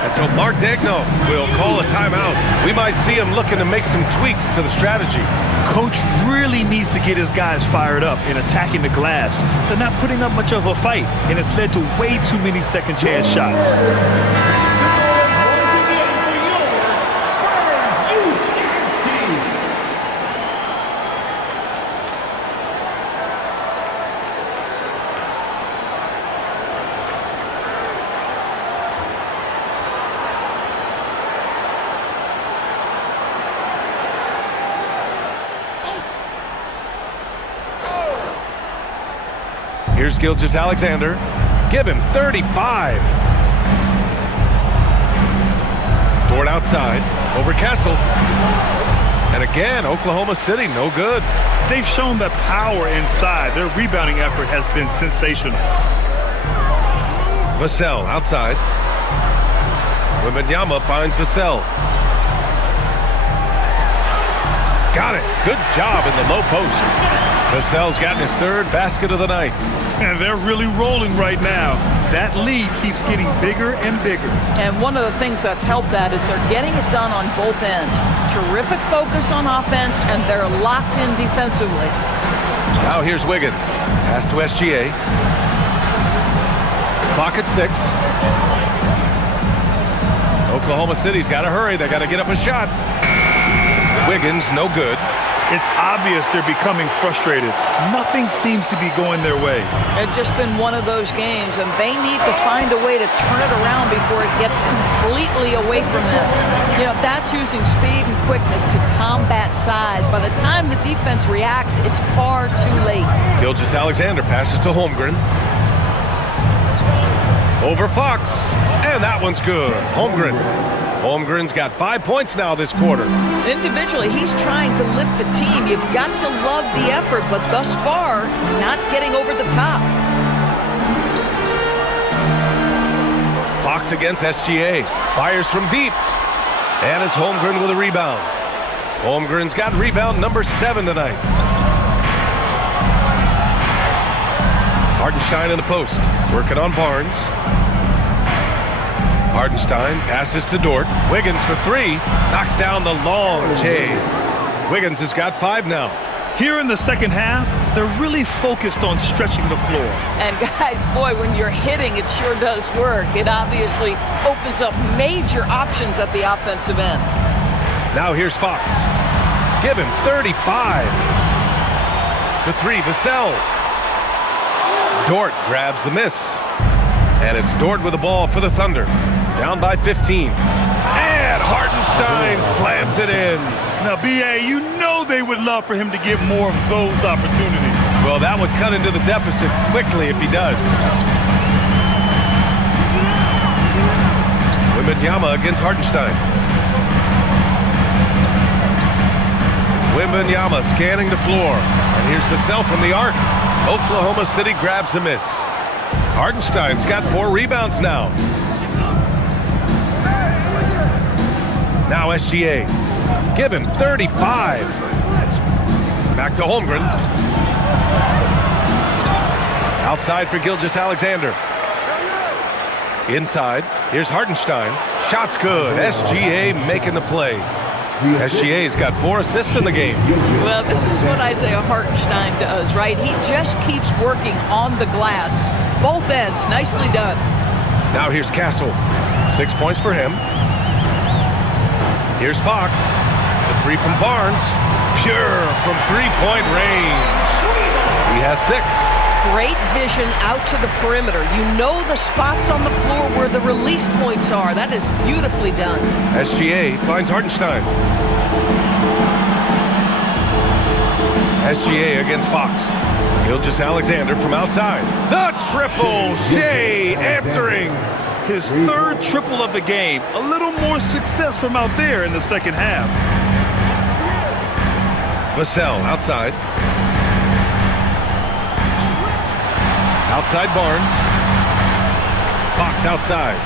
And so Mark Daigneault will call a timeout. We might see him looking to make some tweaks to the strategy. Coach really needs to get his guys fired up in attacking the glass. They're not putting up much of a fight, and it's led to way too many second chance shots. Here's Gilgeous-Alexander. Give him 35. Dort outside. Over Castle. And again, Oklahoma City, no good. They've shown the power inside. Their rebounding effort has been sensational. Vassell outside. Wembanyama finds Vassell. Got it. Good job in the low post. Vassell's gotten his third basket of the night. And they're really rolling right now. That lead keeps getting bigger and bigger. And one of the things that's helped that is they're getting it done on both ends. Terrific focus on offense, and they're locked in defensively. Now here's Wiggins. Pass to SGA. Clock at 6. Oklahoma City's got to hurry. They got to get up a shot. Wiggins, no good. It's obvious they're becoming frustrated. Nothing seems to be going their way. It's just been one of those games, and they need to find a way to turn it around before it gets completely away from them. You know, that's using speed and quickness to combat size. By the time the defense reacts, it's far too late. Gilgeous-Alexander passes to Holmgren. Over Fox. And that one's good. Holmgren's got 5 points now this quarter. Individually, he's trying to lift the team. You've got to love the effort, but thus far, not getting over the top. Fox against SGA. Fires from deep. And it's Holmgren with a rebound. Holmgren's got rebound number 7 tonight. Hartenstein in the post, working on Barnes. Hartenstein passes to Dort. Wiggins for 3, knocks down the long J. Wiggins has got 5 now. Here in the second half, they're really focused on stretching the floor. And guys, boy, when you're hitting, it sure does work. It obviously opens up major options at the offensive end. Now here's Fox. Give him 35. For 3, Vassell. Dort grabs the miss. And it's Dort with the ball for the Thunder. Down by 15. And Hartenstein slams it in. Now, B.A., you know they would love for him to get more of those opportunities. Well, that would cut into the deficit quickly if he does. Wembanyama against Hartenstein. Wembanyama scanning the floor. And here's Vassell from the arc. Oklahoma City grabs a miss. Hartenstein's got 4 rebounds now. Now SGA. Give him 35. Back to Holmgren. Outside for Gilgeous-Alexander. Inside. Here's Hartenstein. Shot's good. SGA making the play. SGA's got 4 assists in the game. Well, this is what Isaiah Hartenstein does, right? He just keeps working on the glass. Both ends. Nicely done. Now here's Castle. 6 points for him. Here's Fox. The 3 from Barnes. Pure from 3-point range. He has 6. Great vision out to the perimeter. You know the spots on the floor where the release points are. That is beautifully done. SGA finds Hartenstein. SGA against Fox. Gilgeous-Alexander from outside. The triple. Shea answering. His 3rd triple of the game. A little more success from out there in the second half. Vassell outside. Outside Barnes. Fox outside.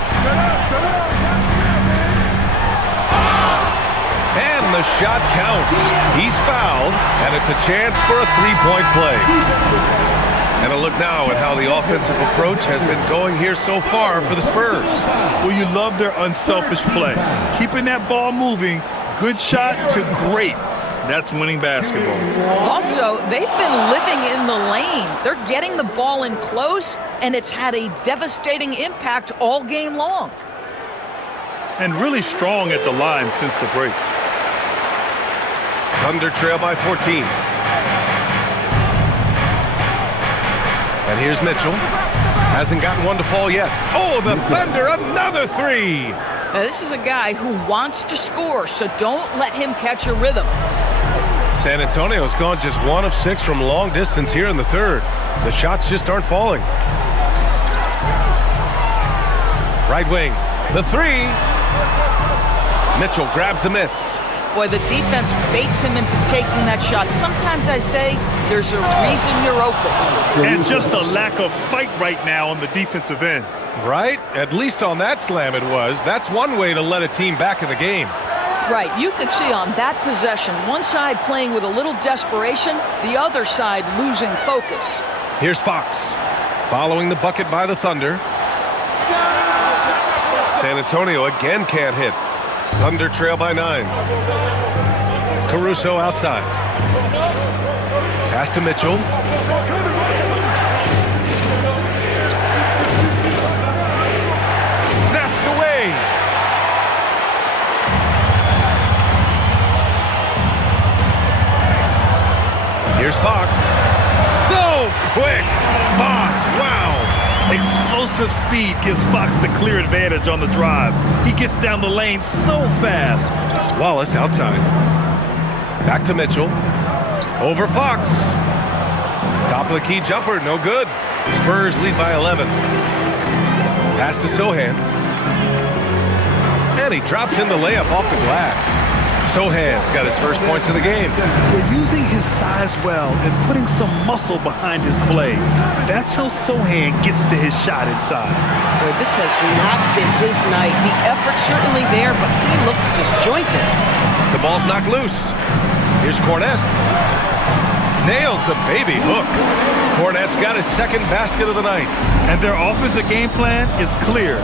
And the shot counts. He's fouled, and it's a chance for a 3-point play. And a look now at how the offensive approach has been going here so far for the Spurs. Well, you love their unselfish play. Keeping that ball moving, good shot to great. That's winning basketball. Also, they've been living in the lane. They're getting the ball in close, and it's had a devastating impact all game long. And really strong at the line since the break. Thunder trail by 14. And here's Mitchell. Hasn't gotten one to fall yet. Oh, the Thunder, another 3. Now, this is a guy who wants to score, so don't let him catch a rhythm. San Antonio's gone just 1 of 6 from long distance here in the 3rd. The shots just aren't falling. Right wing, the 3. Mitchell grabs a miss. Boy, the defense baits him into taking that shot. Sometimes I say there's a reason you're open. And just a lack of fight right now on the defensive end. Right? At least on that slam it was. That's one way to let a team back in the game. Right, you could see on that possession, one side playing with a little desperation, the other side losing focus. Here's Fox, following the bucket by the Thunder. San Antonio again can't hit. Thunder trail by 9. Caruso outside. Pass to Mitchell. Snatched away. Here's Fox. So quick. Fox, wow. Explosive speed gives Fox the clear advantage on the drive. He gets down the lane so fast. Wallace outside. Back to Mitchell. Over Fox. Top of the key jumper, no good. Spurs lead by 11. Pass to Sohan. And he drops in the layup off the glass. Sohan's got his first points of the game. They're using his size well and putting some muscle behind his play. That's how Sohan gets to his shot inside. Boy, this has not been his night. The effort's certainly there, but he looks disjointed. The ball's knocked loose. Here's Cornet. Nails the baby hook. Cornet's got his second basket of the night. And their offensive game plan is clear.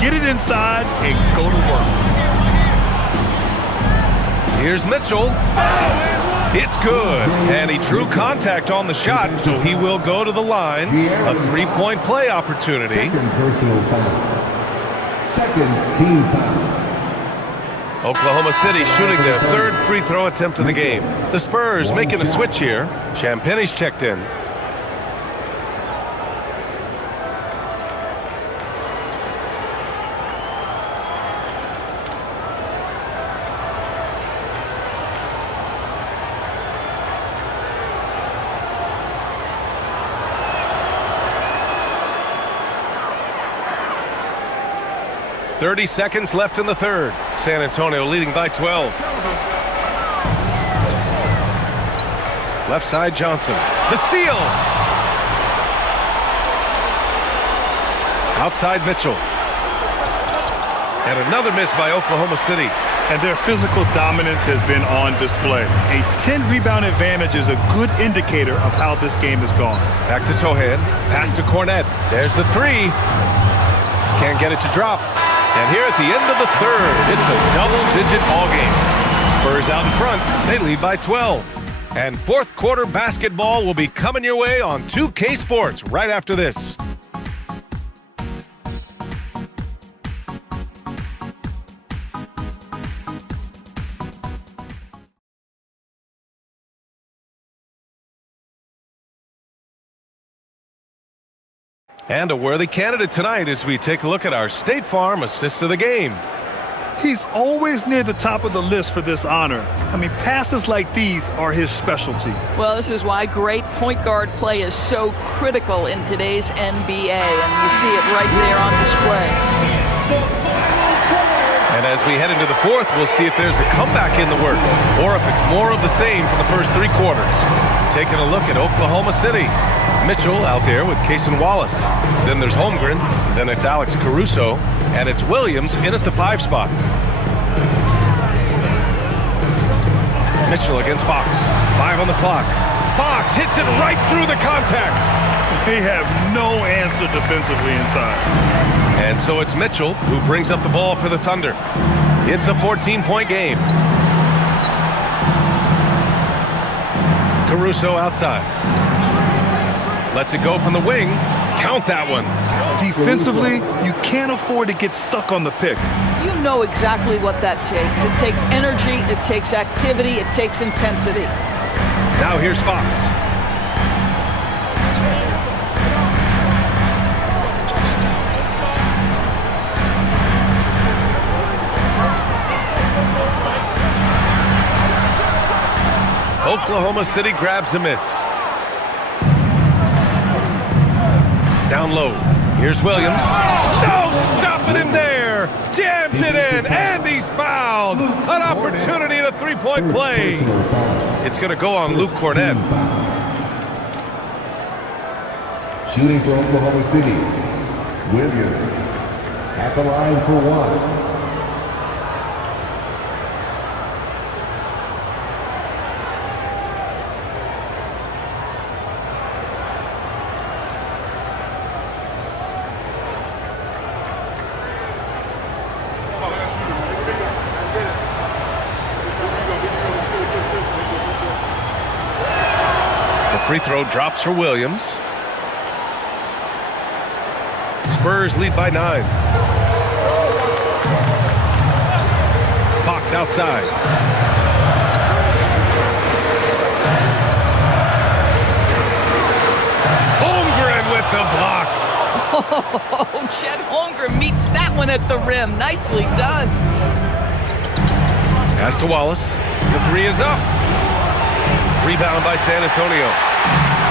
Get it inside and go to work. Here's Mitchell. It's good. And he drew contact on the shot, so he will go to the line. A three-point play opportunity. Second personal foul. Second team foul. Oklahoma City shooting their third free throw attempt of the game. The Spurs making a switch here. Champagne's checked in. .30 seconds left in the third. San Antonio leading by 12. Left side, Johnson. The steal! Outside, Mitchell. And another miss by Oklahoma City. And their physical dominance has been on display. A 10-rebound advantage is a good indicator of how this game has gone. Back to Sohan. Pass to Cornet. There's the three. Can't get it to drop. And here at the end of the third, it's a double-digit ball game. Spurs out in front. They lead by 12. And fourth quarter basketball will be coming your way on 2K Sports right after this. And a worthy candidate tonight as we take a look at our State Farm assist of the game. He's always near the top of the list for this honor. I mean, passes like these are his specialty. Well, this is why great point guard play is so critical in today's NBA, and you see it right there on display. And as we head into the fourth, we'll see if there's a comeback in the works, or if it's more of the same for the first three quarters. Taking a look at Oklahoma City. Mitchell out there with Cason Wallace. Then there's Holmgren. Then it's Alex Caruso. And it's Williams in at the 5 spot. Mitchell against Fox. 5 on the clock. Fox hits it right through the contacts. They have no answer defensively inside. And so it's Mitchell who brings up the ball for the Thunder. It's a 14-point game. Caruso outside. Lets it go from the wing. Count that one. Defensively, you can't afford to get stuck on the pick. You know exactly what that takes. It takes energy, it takes activity, it takes intensity. Now here's Fox. Oklahoma City grabs a miss. Down low. Here's Williams. No, stopping him there. Jams it in, and he's fouled. An opportunity at a three-point play. It's going to go on Luke Cornet. Shooting for Oklahoma City, Williams at the line for one. Free throw drops for Williams. Spurs lead by 9. Fox outside. Holmgren with the block. Oh, Chet Holmgren meets that one at the rim. Nicely done. Pass to Wallace. The three is up. Rebound by San Antonio.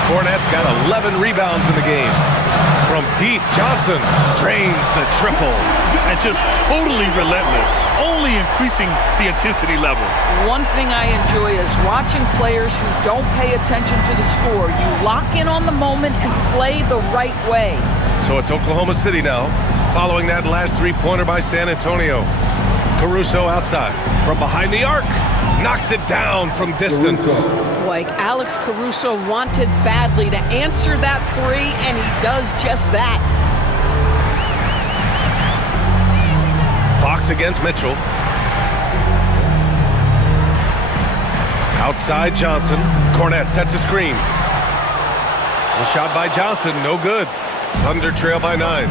Cornet's got 11 rebounds in the game. From deep, Johnson drains the triple. And just totally relentless, only increasing the intensity level. One thing I enjoy is watching players who don't pay attention to the score. You lock in on the moment and play the right way. So it's Oklahoma City now, following that last three-pointer by San Antonio. Caruso outside, from behind the arc. knocks it down from distance. Like Alex Caruso wanted badly to answer that three, and he does just that. Fox against Mitchell. Outside Johnson. Cornette sets a screen. The shot by Johnson, no good. Thunder trail by 9.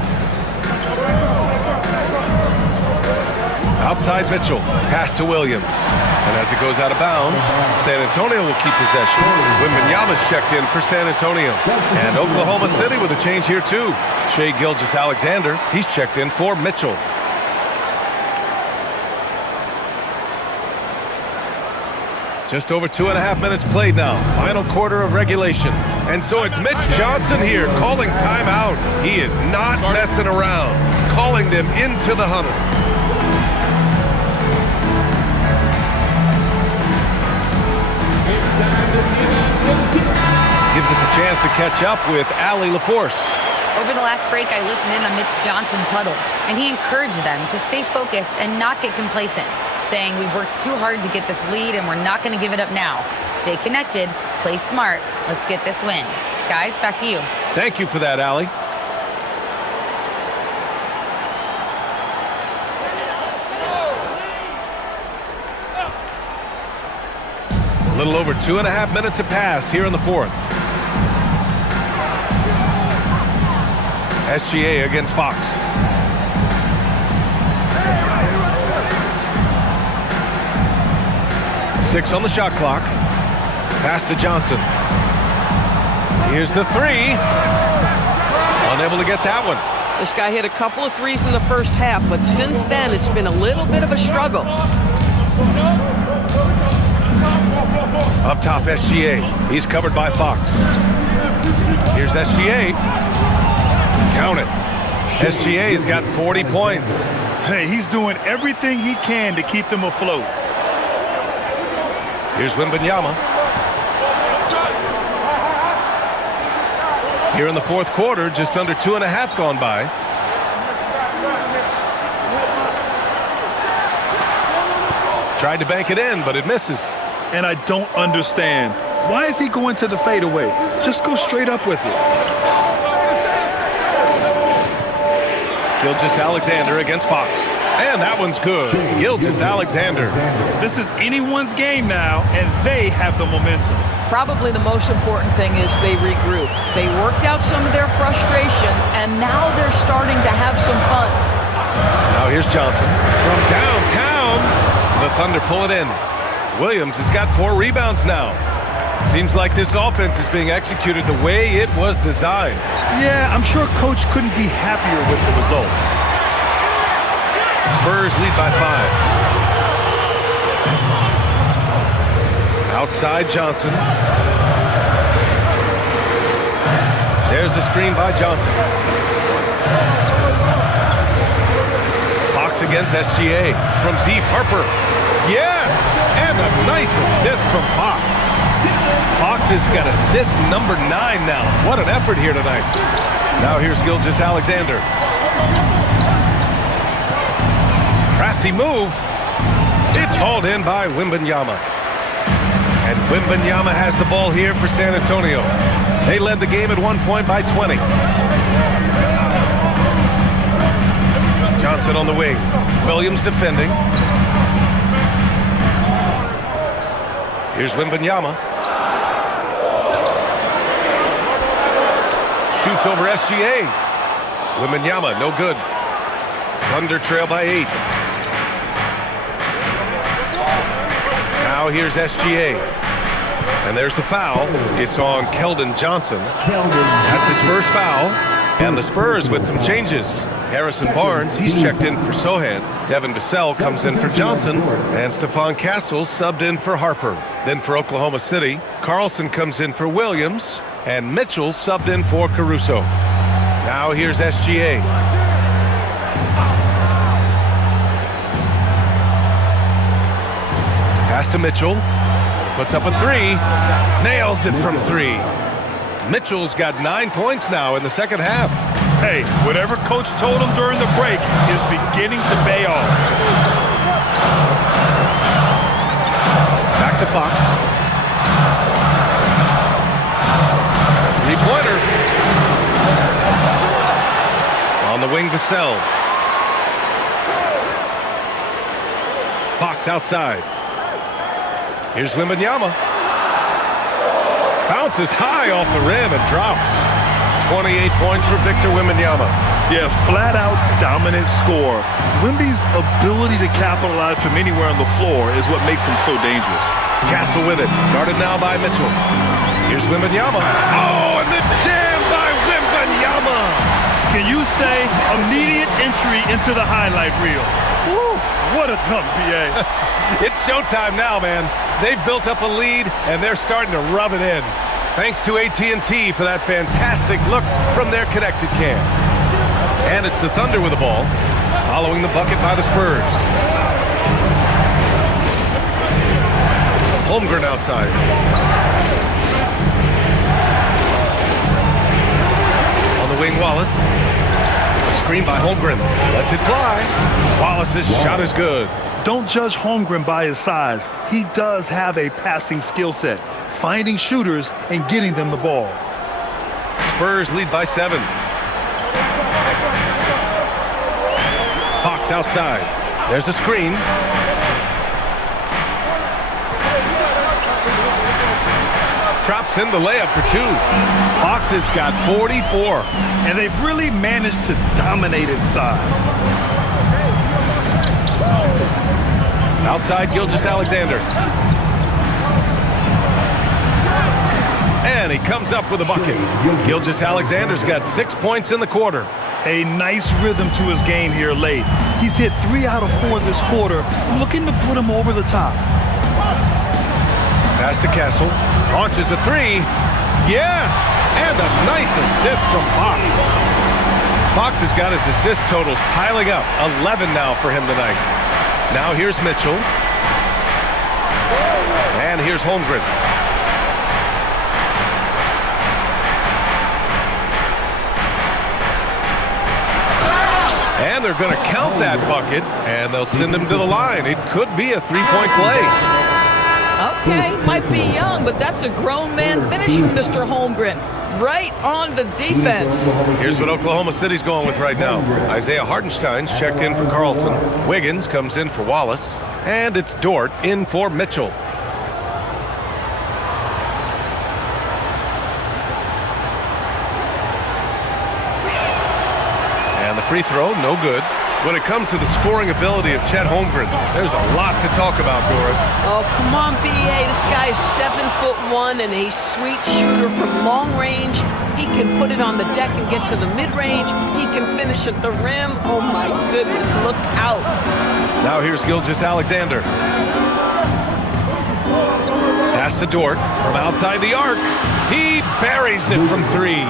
Outside Mitchell. Pass to Williams. And as it goes out of bounds, San Antonio will keep possession. Wembanyama's checked in for San Antonio. And Oklahoma City with a change here too. Shai Gilgeous-Alexander, he's checked in for Mitchell. Just over 2.5 minutes played now. Final quarter of regulation. And so it's Mitch Johnson here calling timeout. He is not messing around. Calling them into the huddle. Gives us a chance to catch up with Allie LaForce. Over the last break, I listened in on Mitch Johnson's huddle, and he encouraged them to stay focused and not get complacent, saying we've worked too hard to get this lead and we're not going to give it up now. Stay connected, play smart, let's get this win. Guys, back to you. Thank you for that, Allie. A little over 2.5 minutes have passed here in the fourth. SGA against Fox. Six on the shot clock. Pass to Johnson. Here's the three. Unable to get that one. This guy hit a couple of threes in the first half, but since then it's been a little bit of a struggle. Up top, SGA. He's covered by Fox. Here's SGA. Count it. SGA's got 40 points. Hey, he's doing everything he can to keep them afloat. Here's Wembanyama. Here in the fourth quarter, just under 2.5 gone by. Tried to bank it in, but it misses. And I don't understand. Why is he going to the fadeaway? Just go straight up with it. Gilgeous-Alexander against Fox. And that one's good. Gilgeous-Alexander. This is anyone's game now, and they have the momentum. Probably the most important thing is they regrouped. They worked out some of their frustrations, and now they're starting to have some fun. Now here's Johnson. From downtown, the Thunder pull it in. Williams has got 4 rebounds now. Seems like this offense is being executed the way it was designed. Yeah, I'm sure Coach couldn't be happier with the results. Spurs lead by 5. Outside Johnson. There's the screen by Johnson. Fox against SGA. From deep, Harper. Yes! And a nice assist from Fox. Fox has got assist number 9 now. What an effort here tonight. Now here's Gilgeous-Alexander. Crafty move. It's hauled in by Wembanyama. And Wembanyama has the ball here for San Antonio. They led the game at one point by 20. Johnson on the wing. Williams defending. Here's Wembanyama. Shoots over SGA. Wembanyama, no good. Thunder trail by 8. Now here's SGA. And there's the foul. It's on Keldon Johnson. That's his first foul. And the Spurs with some changes. Harrison Barnes, he's checked in for Sohan. Devin Vassell comes in for Johnson. And Stephon Castle subbed in for Harper. Then for Oklahoma City, Carlson comes in for Williams. And Mitchell subbed in for Caruso. Now here's SGA. Pass to Mitchell. Puts up a 3. Nails it from 3. Mitchell's got 9 points now in the second half. Hey, whatever Coach told him during the break is beginning to pay off. to Fox. Three-pointer. On the wing, Vassell. Fox outside. Here's Wembanyama. Bounces high off the rim and drops. 28 points for Victor Wembanyama. Yeah, flat-out dominant score. Wemby's ability to capitalize from anywhere on the floor is what makes him so dangerous. Castle with it. Guarded now by Mitchell. Here's Wembanyama. Oh, and the jam by Wembanyama. Can you say immediate entry into the highlight reel? Woo, what a dunk, BA. It's showtime now, man. They've built up a lead, and they're starting to rub it in. Thanks to AT&T for that fantastic look from their connected cam. And it's the Thunder with the ball, following the bucket by the Spurs. Holmgren outside. On the wing, Wallace. Screen by Holmgren. Lets it fly. Wallace's shot is good. Don't judge Holmgren by his size. He does have a passing skill set, finding shooters and getting them the ball. Spurs lead by 7. Fox outside. There's a screen. Drops in the layup for 2. Fox has got 44. And they've really managed to dominate inside. Outside, Gilgeous-Alexander. And he comes up with a bucket. Gilgeous-Alexander's got 6 points in the quarter. A nice rhythm to his game here late. He's hit 3 out of 4 this quarter, looking to put him over the top. Pass to Castle. Launches a 3. Yes! And a nice assist from Fox. Fox has got his assist totals piling up. 11 now for him tonight. Now here's Mitchell. And here's Holmgren. And they're going to count that bucket, and they'll send him to the line. It could be a three-point play. Okay, might be young, but that's a grown man finish from Mr. Holmgren. Right on the defense. Here's what Oklahoma City's going with right now. Isaiah Hartenstein's checked in for Carlson. Wiggins comes in for Wallace. And it's Dort in for Mitchell. And the free throw, no good. When it comes to the scoring ability of Chet Holmgren, there's a lot to talk about, Doris. Oh, come on, BA. This guy's 7'1" and a sweet shooter from long range. He can put it on the deck and get to the mid-range. He can finish at the rim. Oh, my goodness. Look out. Now here's Gilgeous-Alexander. Pass to Dort from outside the arc. He buries it from 3.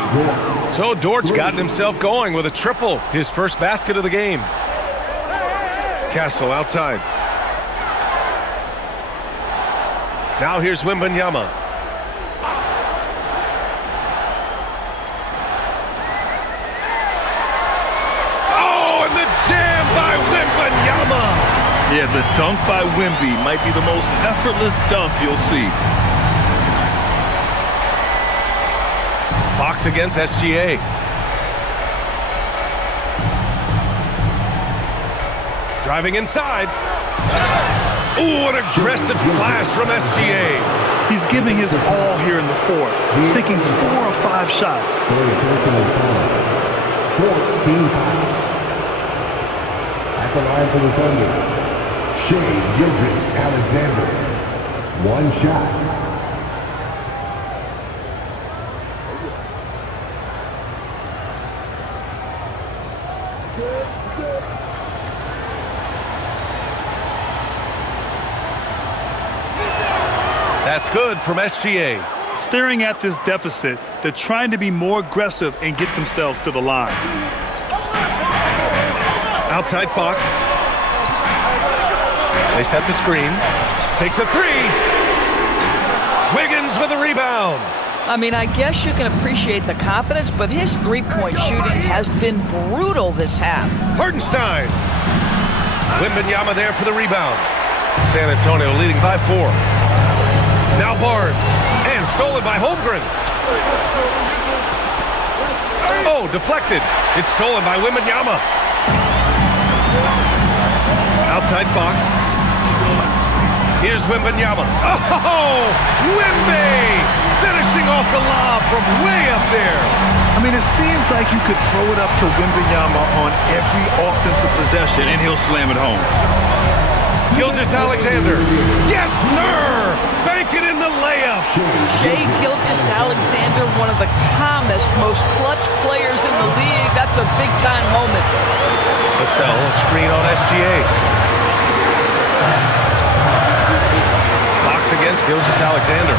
So Dort's gotten himself going with a triple, his first basket of the game. Castle outside. Now here's Wembanyama. Oh, and the jam by Wembanyama. Yeah, the dunk by Wemby might be the most effortless dunk you'll see. Fox against SGA. Driving inside. Ooh, an aggressive slash from SGA. He's giving his all here in the fourth, sinking 4 of 5 shots. 14 foul. At the line for the Thunder, Shea Gilgeous-Alexander. 1 shot. That's good from SGA. Staring at this deficit, they're trying to be more aggressive and get themselves to the line. Outside Fox. They set the screen. Takes a 3. Wiggins with a rebound. I mean, I guess you can appreciate the confidence, but his three-point shooting has been brutal this half. Hartenstein. Wembanyama there for the rebound. San Antonio leading by 4. Now Barnes. And stolen by Holmgren. Oh, deflected. It's stolen by Wembanyama. Outside Fox. Here's Wembanyama. Oh, Wemby! Finishing off the lob from way up there. I mean, it seems like you could throw it up to Wembanyama on every offensive possession, and he'll slam it home. Gilgeous-Alexander. Yes, sir! Bank it in the layup. Shai Gilgeous-Alexander, one of the calmest, most clutch players in the league. That's a big-time moment. Vassell, a screen on SGA. Fox against Gilgeous-Alexander.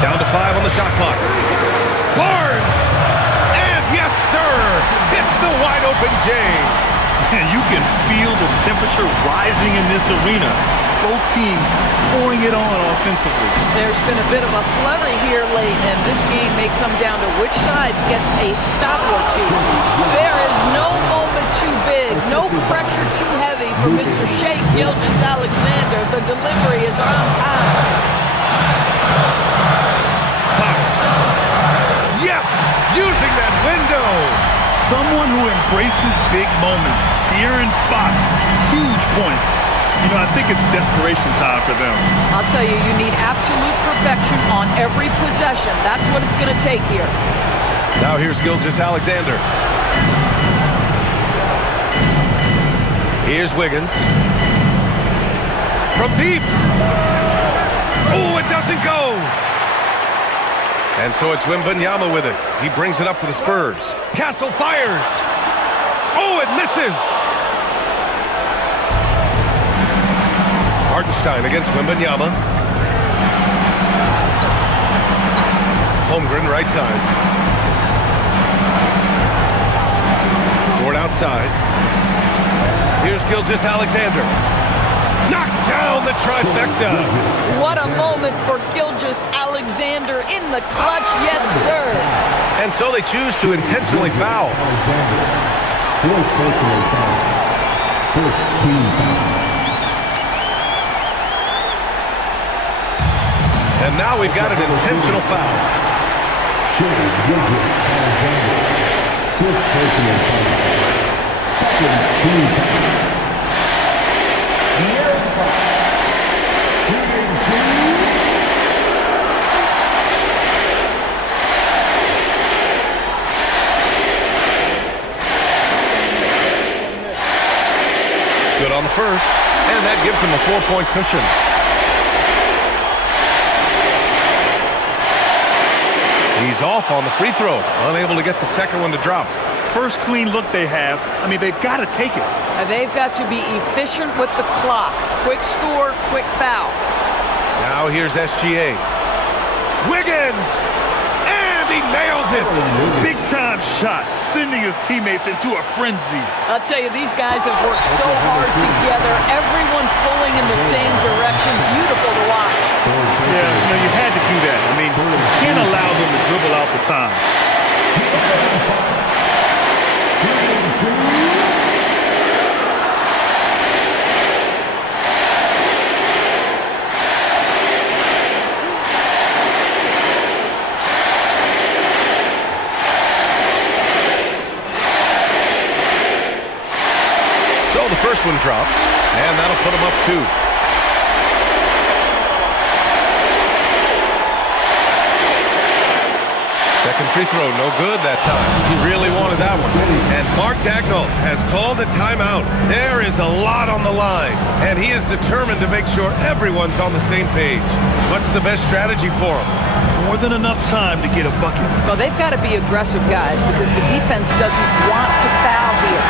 Down to 5 on the shot clock. Barnes! And yes, sir! Hits the wide-open J. Man, you can feel the temperature rising in this arena. Both teams pouring it on offensively. There's been a bit of a flurry here late, and this game may come down to which side gets a stop or two. There is no moment too big, no pressure too heavy for Mr. Shai Gilgeous-Alexander. The delivery is on time. Fox. Yes! Using that window. Someone who embraces big moments. De'Aaron Fox, huge points. You know, I think it's desperation time for them. I'll tell you, you need absolute perfection on every possession. That's what it's going to take here. Now here's Gilgeous-Alexander. Here's Wiggins. From deep. Oh, it doesn't go. And so it's Wembanyama with it. He brings it up for the Spurs. Castle fires. Oh, it misses. Hartenstein against Wembanyama. Holmgren right side. Dort outside. Here's Gilgeous-Alexander. Knocks down the trifecta. What a moment for Gilgeous-Alexander in the clutch. Yes, sir. And so they choose to intentionally foul. Fourth personal foul. First team foul. And now we've got an intentional foul. Shai Gilgeous-Alexander. Fifth personal foul. Second team foul. Good on the first, and that gives him a 4-point cushion. He's off on the free throw, unable to get the second one to drop. First clean look they have. I mean, they've got to take it. And they've got to be efficient with the clock. Quick score, quick foul. Now here's SGA. Wiggins! And he nails it! Big time shot, sending his teammates into a frenzy. I'll tell you, these guys have worked so hard together. Everyone pulling in the same direction. Beautiful to watch. Yeah, you know, you had to do that. I mean, you can't allow them to dribble out the time. So the first one drops, and that'll put him up 2. Second free throw, no good that time. He really wanted that one. And Mark Daigneault has called a timeout. There is a lot on the line, and he is determined to make sure everyone's on the same page. What's the best strategy for him? More than enough time to get a bucket. Well, they've got to be aggressive, guys, because the defense doesn't want to foul here.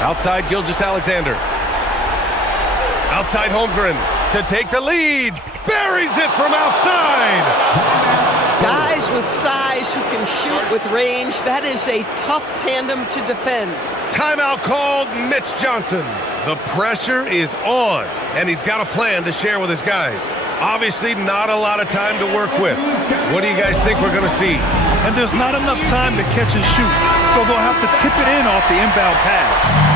Outside Gilgeous-Alexander. Outside Holmgren to take the lead. Buries it from outside. Guys with size who can shoot with range, that is a tough tandem to defend. Timeout called. Mitch Johnson. The pressure is on, and he's got a plan to share with his guys. Obviously not a lot of time to work with. What do you guys think we're going to see? And there's not enough time to catch and shoot, so they'll have to tip it in off the inbound pass.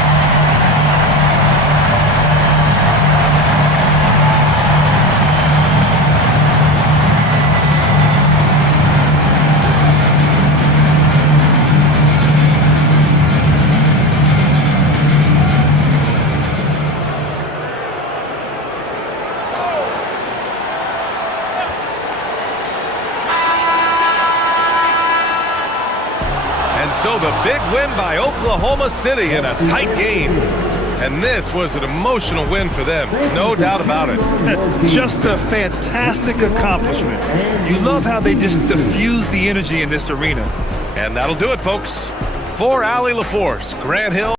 So the big win by Oklahoma City in a tight game. And this was an emotional win for them, no doubt about it. Just a fantastic accomplishment. You love how they just diffuse the energy in this arena. And that'll do it, folks. For Allie LaForce, Grant Hill.